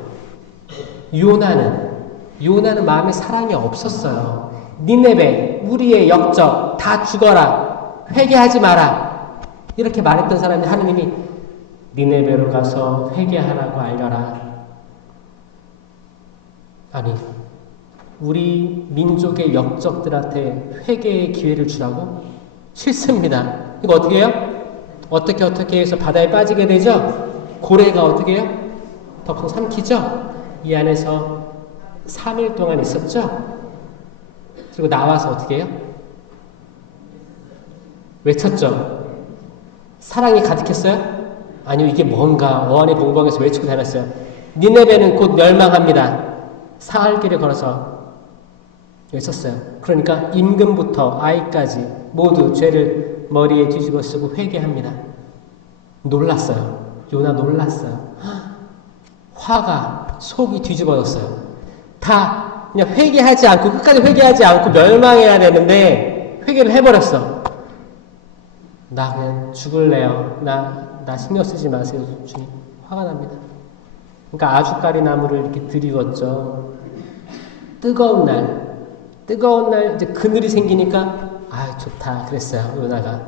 요나는 마음에 사랑이 없었어요. 니네베, 우리의 역적, 다 죽어라. 회개하지 마라. 이렇게 말했던 사람이 하느님이 니네베로 가서 회개하라고 알려라. 아니, 우리 민족의 역적들한테 회개의 기회를 주라고? 싫습니다. 이거 어떻게 해요? 어떻게 해서 바다에 빠지게 되죠? 고래가 어떻게 해요? 덕성 삼키죠? 이 안에서 3일 동안 있었죠? 그리고 나와서 어떻게 해요? 외쳤죠? 사랑이 가득했어요? 아니요, 이게 뭔가 어안이 벙벙해서 외치고 다녔어요. 니네베는 곧 멸망합니다. 사흘 길을 걸어서 썼어요. 그러니까 임금부터 아이까지 모두 죄를 머리에 뒤집어 쓰고 회개합니다. 놀랐어요. 요나 놀랐어요. 화가 속이 뒤집어졌어요. 다 그냥 회개하지 않고 끝까지 회개하지 않고 멸망해야 되는데 회개를 해버렸어. 나 그냥 죽을래요. 나 신경 쓰지 마세요. 주님. 화가 납니다. 그러니까 아주까리 나무를 이렇게 들이웠죠. 뜨거운 날 이제 그늘이 생기니까 좋다 그랬어요. 요나가.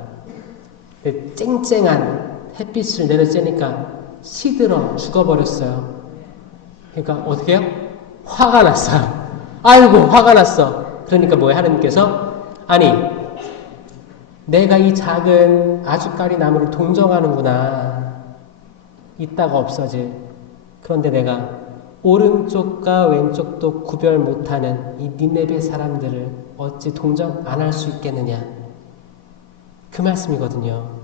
쨍쨍한 햇빛을 내려쬐니까 시들어 죽어버렸어요. 그러니까 어떻게 해요? 화가 났어요. 아이고 화가 났어. 그러니까 뭐예요? 하나님께서 아니 내가 이 작은 아주까리 나무를 동정하는구나. 있다가 없어질. 그런데 내가 오른쪽과 왼쪽도 구별 못하는 이 니네베 사람들을 어찌 동정 안 할 수 있겠느냐. 그 말씀이거든요.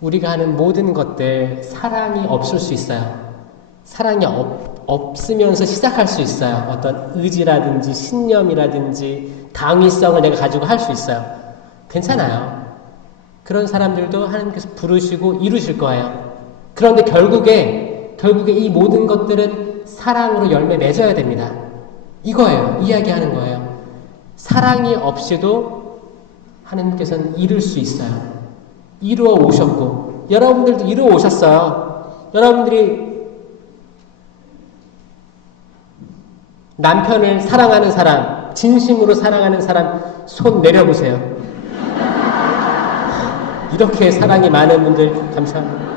우리가 하는 모든 것들 사랑이 없을 수 있어요. 사랑이 없으면서 시작할 수 있어요. 어떤 의지라든지 신념이라든지 당위성을 내가 가지고 할 수 있어요. 괜찮아요. 그런 사람들도 하나님께서 부르시고 이루실 거예요. 그런데 결국에 이 모든 것들은 사랑으로 열매 맺어야 됩니다. 이거예요. 이야기하는 거예요. 사랑이 없이도 하나님께서는 이룰 수 있어요. 이루어 오셨고 여러분들도 이루어 오셨어요. 여러분들이 남편을 사랑하는 사람, 진심으로 사랑하는 사람 손 내려보세요. 이렇게 사랑이 많은 분들 감사합니다.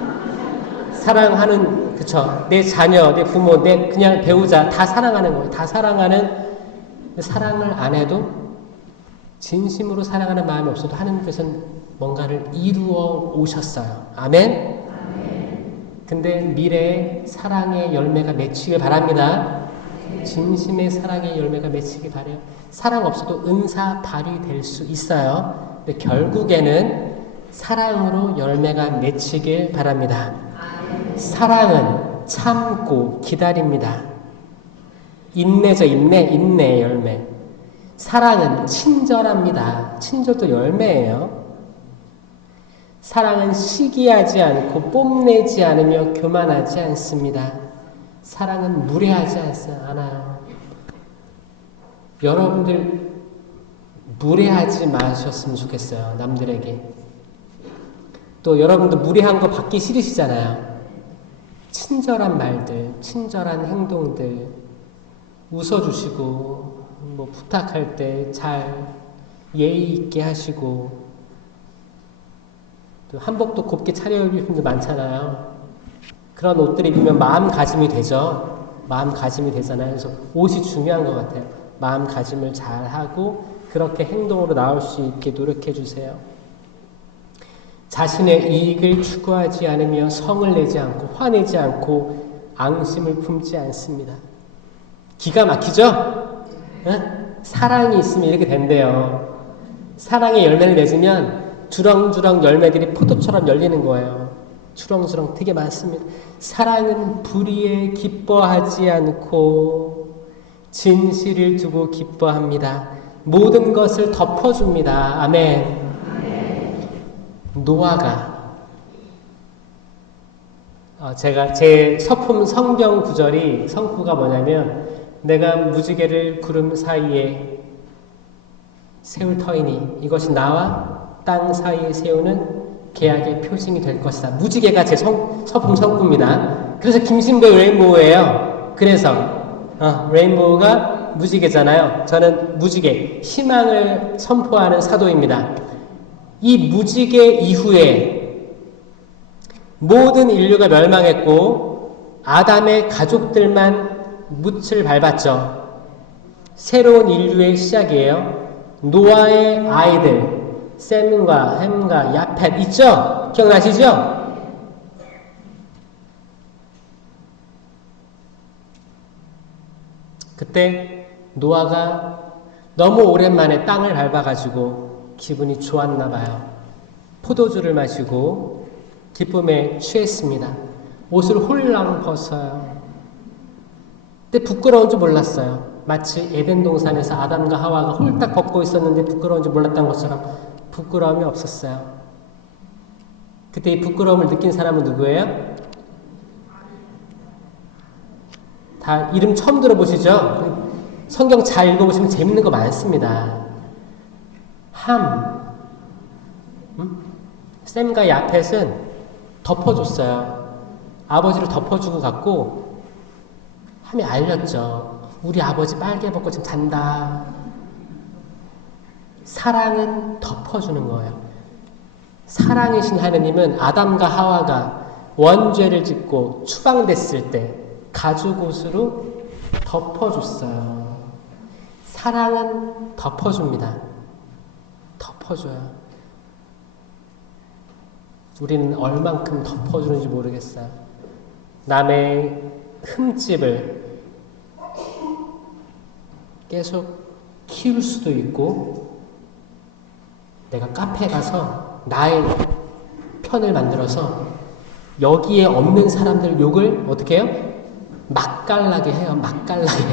사랑하는 그쵸? 내 자녀, 내 부모, 내 그냥 배우자 다 사랑하는 거예요. 다 사랑하는 사랑을 안 해도 진심으로 사랑하는 마음이 없어도 하나님께서는 뭔가를 이루어 오셨어요. 아멘? 근데 미래에 사랑의 열매가 맺히길 바랍니다. 진심의 사랑의 열매가 맺히길 바래요. 사랑 없어도 은사 발휘될 수 있어요. 근데 결국에는 사랑으로 열매가 맺히길 바랍니다. 사랑은 참고 기다립니다. 인내죠. 인내 열매. 사랑은 친절합니다. 친절도 열매예요. 사랑은 시기하지 않고 뽐내지 않으며 교만하지 않습니다. 사랑은 무례하지 않아요. 여러분들 무례하지 마셨으면 좋겠어요. 남들에게. 또 여러분도 무례한 거 받기 싫으시잖아요. 친절한 말들, 친절한 행동들, 웃어주시고 뭐 부탁할 때 잘 예의 있게 하시고 또 한복도 곱게 차려입으신 분들 많잖아요. 그런 옷들 입으면 마음가짐이 되죠. 마음가짐이 되잖아요. 그래서 옷이 중요한 것 같아요. 마음가짐을 잘하고 그렇게 행동으로 나올 수 있게 노력해 주세요. 자신의 이익을 추구하지 않으며 성을 내지 않고 화내지 않고 앙심을 품지 않습니다. 기가 막히죠? 응? 사랑이 있으면 이렇게 된대요. 사랑의 열매를 맺으면 주렁주렁 열매들이 포도처럼 열리는 거예요. 주렁주렁 되게 많습니다. 사랑은 불의에 기뻐하지 않고 진실을 두고 기뻐합니다. 모든 것을 덮어줍니다. 아멘. 노아가 제가 제 서품 성경 구절이 성구가 뭐냐면 내가 무지개를 구름 사이에 세울 터이니 이것이 나와 땅 사이에 세우는 계약의 표징이 될 것이다. 무지개가 제 서품 성구입니다. 그래서 김신보의 레인보우예요. 그래서 레인보우가 무지개잖아요. 저는 무지개, 희망을 선포하는 사도입니다. 이 무지개 이후에 모든 인류가 멸망했고 아담의 가족들만 묻을 밟았죠. 새로운 인류의 시작이에요. 노아의 아이들 셈과 햄과 야펫 있죠? 기억나시죠? 그때 노아가 너무 오랜만에 땅을 밟아가지고 기분이 좋았나 봐요. 포도주를 마시고 기쁨에 취했습니다. 옷을 홀랑 벗어요. 근데 부끄러운 줄 몰랐어요. 마치 에덴 동산에서 아담과 하와가 홀딱 벗고 있었는데 부끄러운지 몰랐던 것처럼 부끄러움이 없었어요. 그때 이 부끄러움을 느낀 사람은 누구예요? 다 이름 처음 들어보시죠? 성경 잘 읽어보시면 재밌는 거 많습니다. 함, 셈과 야펫은 덮어줬어요. 아버지를 덮어주고 갔고 함이 알렸죠. 우리 아버지 빨개 벗고 지금 잔다. 사랑은 덮어주는 거예요. 사랑이신 하느님은 아담과 하와가 원죄를 짓고 추방됐을 때 가죽옷으로 덮어줬어요. 사랑은 덮어줍니다. 덮어줘요. 우리는 얼만큼 덮어주는지 모르겠어요. 남의 흠집을 계속 키울 수도 있고, 내가 카페에 가서 나의 편을 만들어서 여기에 없는 사람들 욕을 어떻게 해요? 맛깔나게 해요. 맛깔나게.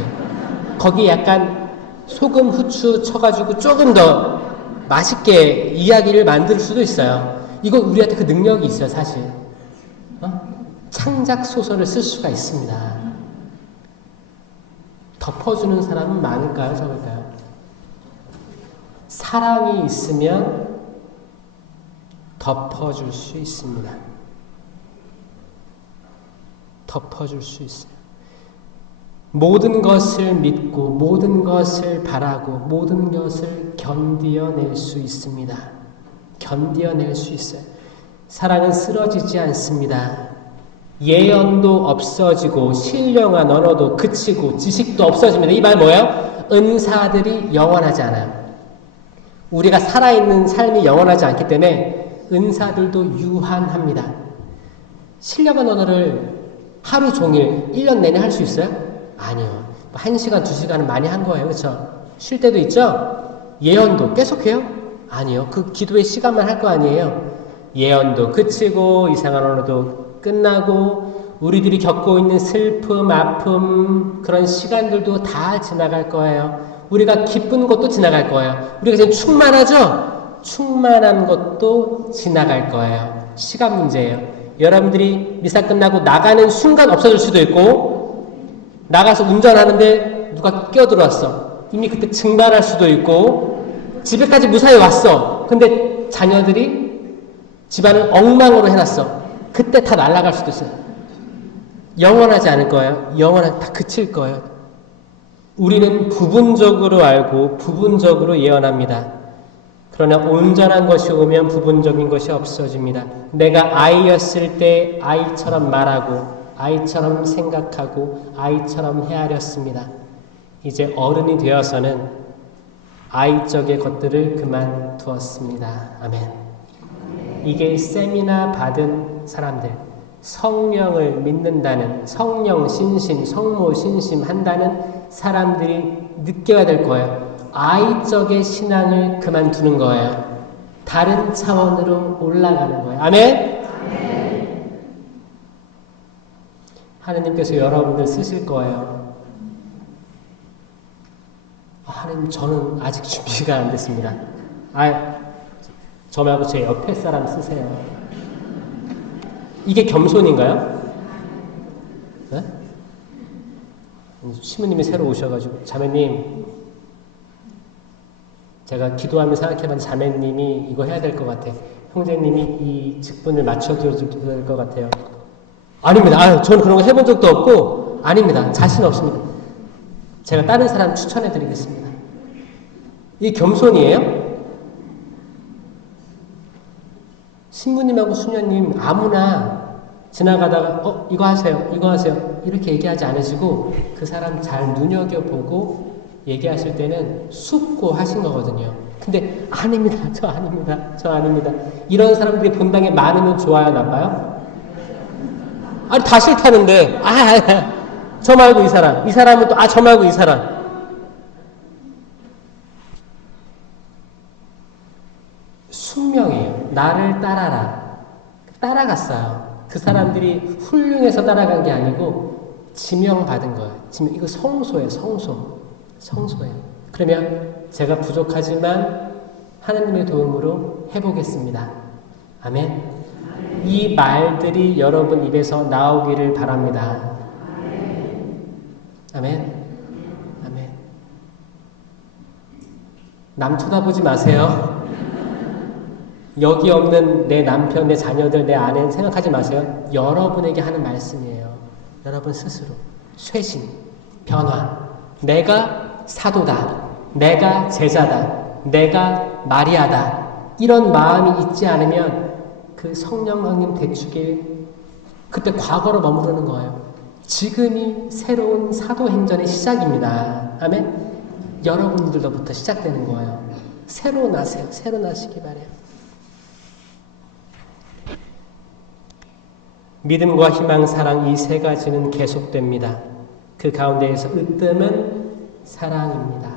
거기 약간 소금, 후추 쳐가지고 조금 더 맛있게 이야기를 만들 수도 있어요. 이거 우리한테 그 능력이 있어요, 사실. 창작 소설을 쓸 수가 있습니다. 덮어주는 사람은 많을까요, 적을까요? 사랑이 있으면 덮어줄 수 있습니다. 덮어줄 수 있어요. 모든 것을 믿고 모든 것을 바라고 모든 것을 견디어낼 수 있습니다. 견디어낼 수 있어요. 사랑은 쓰러지지 않습니다. 예언도 없어지고 신령한 언어도 그치고 지식도 없어집니다. 이 말 뭐예요? 은사들이 영원하지 않아요. 우리가 살아있는 삶이 영원하지 않기 때문에 은사들도 유한합니다. 신령한 언어를 하루 종일 1년 내내 할 수 있어요? 아니요. 1시간, 2시간은 많이 한 거예요. 그렇죠? 쉴 때도 있죠? 예언도 계속해요? 아니요. 그 기도의 시간만 할 거 아니에요. 예언도 그치고 이상한 언어도 끝나고 우리들이 겪고 있는 슬픔, 아픔 그런 시간들도 다 지나갈 거예요. 우리가 기쁜 것도 지나갈 거예요. 우리가 지금 충만하죠? 충만한 것도 지나갈 거예요. 시간 문제예요. 여러분들이 미사 끝나고 나가는 순간 없어질 수도 있고 나가서 운전하는데 누가 끼어들어왔어. 이미 그때 증발할 수도 있고 집에까지 무사히 왔어. 근데 자녀들이 집안을 엉망으로 해놨어. 그때 다 날아갈 수도 있어요. 영원하지 않을 거예요. 다 그칠 거예요. 우리는 부분적으로 알고 부분적으로 예언합니다. 그러나 온전한 것이 오면 부분적인 것이 없어집니다. 내가 아이였을 때 아이처럼 말하고 아이처럼 생각하고 아이처럼 헤아렸습니다. 이제 어른이 되어서는 아이적의 것들을 그만두었습니다. 아멘. 이게 세미나 받은 사람들, 성령을 믿는다는, 성령 신심, 성모 신심 한다는 사람들이 느껴야 될 거예요. 아이적의 신앙을 그만두는 거예요. 다른 차원으로 올라가는 거예요. 아멘? 아멘. 하느님께서 여러분들 쓰실 거예요. 하느님, 저는 아직 준비가 안 됐습니다. 저 말고 제 옆에 사람 쓰세요. 이게 겸손인가요? 네? 시무님이 새로 오셔가지고 자매님, 제가 기도하면서 생각해봤는데 자매님이 이거 해야 될 것 같아. 형제님이 이 직분을 맞춰줘야 될 것 같아요. 아닙니다. 저는 그런 거 해본 적도 없고 아닙니다. 자신 없습니다. 제가 다른 사람 추천해드리겠습니다. 이게 겸손이에요? 신부님하고 수녀님 아무나 지나가다가 이거 하세요 이렇게 얘기하지 않으시고 그 사람 잘 눈여겨보고 얘기하실 때는 숙고하신 거거든요. 근데 아닙니다. 저 아닙니다. 이런 사람들이 본당에 많으면 좋아요, 나빠요? 아니 다 싫다는데 저 말고 이 사람은 또 저 말고 이 사람. 숙명이에요. 나를 따라갔어요. 그 사람들이 훌륭해서 따라간 게 아니고 지명받은 거예요. 이거 성소예요. 성소. 성소예요. 그러면 제가 부족하지만 하나님의 도움으로 해보겠습니다. 아멘. 이 말들이 여러분 입에서 나오기를 바랍니다. 아멘. 아멘. 남 쳐다보지 마세요. 여기 없는 내 남편, 내 자녀들, 내 아내 생각하지 마세요. 여러분에게 하는 말씀이에요. 여러분 스스로 쇄신, 변화. 내가 사도다. 내가 제자다. 내가 마리아다. 이런 마음이 있지 않으면 그 성령 강림 대축일 그때 과거로 머무르는 거예요. 지금이 새로운 사도행전의 시작입니다. 아멘. 여러분들로부터 시작되는 거예요. 새로 나세요. 새로 나시기 바래요. 믿음과 희망, 사랑 이 세 가지는 계속됩니다. 그 가운데에서 으뜸은 사랑입니다.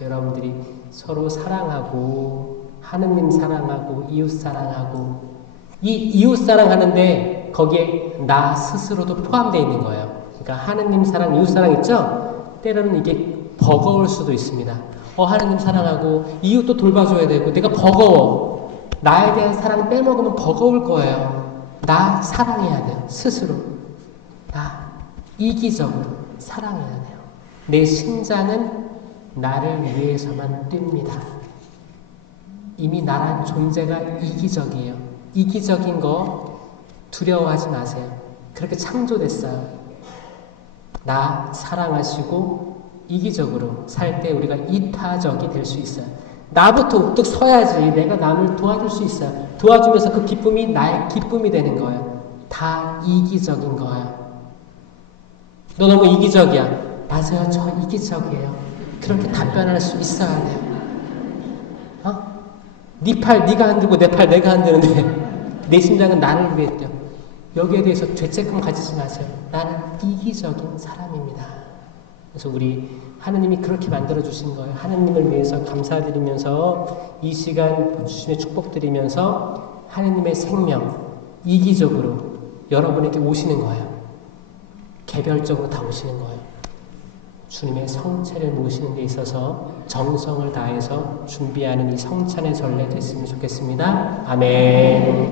여러분들이 서로 사랑하고 하느님 사랑하고 이웃 사랑하고 이 이웃 사랑하는데 거기에 나 스스로도 포함되어 있는 거예요. 그러니까 하느님 사랑, 이웃 사랑 있죠? 때로는 이게 버거울 수도 있습니다. 하느님 사랑하고 이웃도 돌봐줘야 되고 내가 버거워. 나에 대한 사랑 빼먹으면 버거울 거예요. 나 사랑해야 돼요. 스스로. 나 이기적으로 사랑해야 돼요. 내 심장은 나를 위해서만 뜁니다. 이미 나란 존재가 이기적이에요. 이기적인 거 두려워하지 마세요. 그렇게 창조됐어요. 나 사랑하시고 이기적으로 살 때 우리가 이타적이 될 수 있어요. 나부터 우뚝 서야지 내가 남을 도와줄 수 있어요. 도와주면서 그 기쁨이 나의 기쁨이 되는 거예요. 다 이기적인 거예요. 너 너무 이기적이야. 맞아요. 저 이기적이에요. 그렇게 답변할 수 있어야 돼요. 네 팔 네가 흔들고 내 팔 내가 흔드는데 내 심장은 나를 위해 뛰어. 여기에 대해서 죄책감 가지지 마세요. 나는 이기적인 사람입니다. 그래서 우리 하느님이 그렇게 만들어주신 거예요. 하느님을 위해서 감사드리면서 이 시간 주님의 축복드리면서 하느님의 생명 이기적으로 여러분에게 오시는 거예요. 개별적으로 다 오시는 거예요. 주님의 성체를 모시는 데 있어서 정성을 다해서 준비하는 이 성찬의 전례 됐으면 좋겠습니다. 아멘.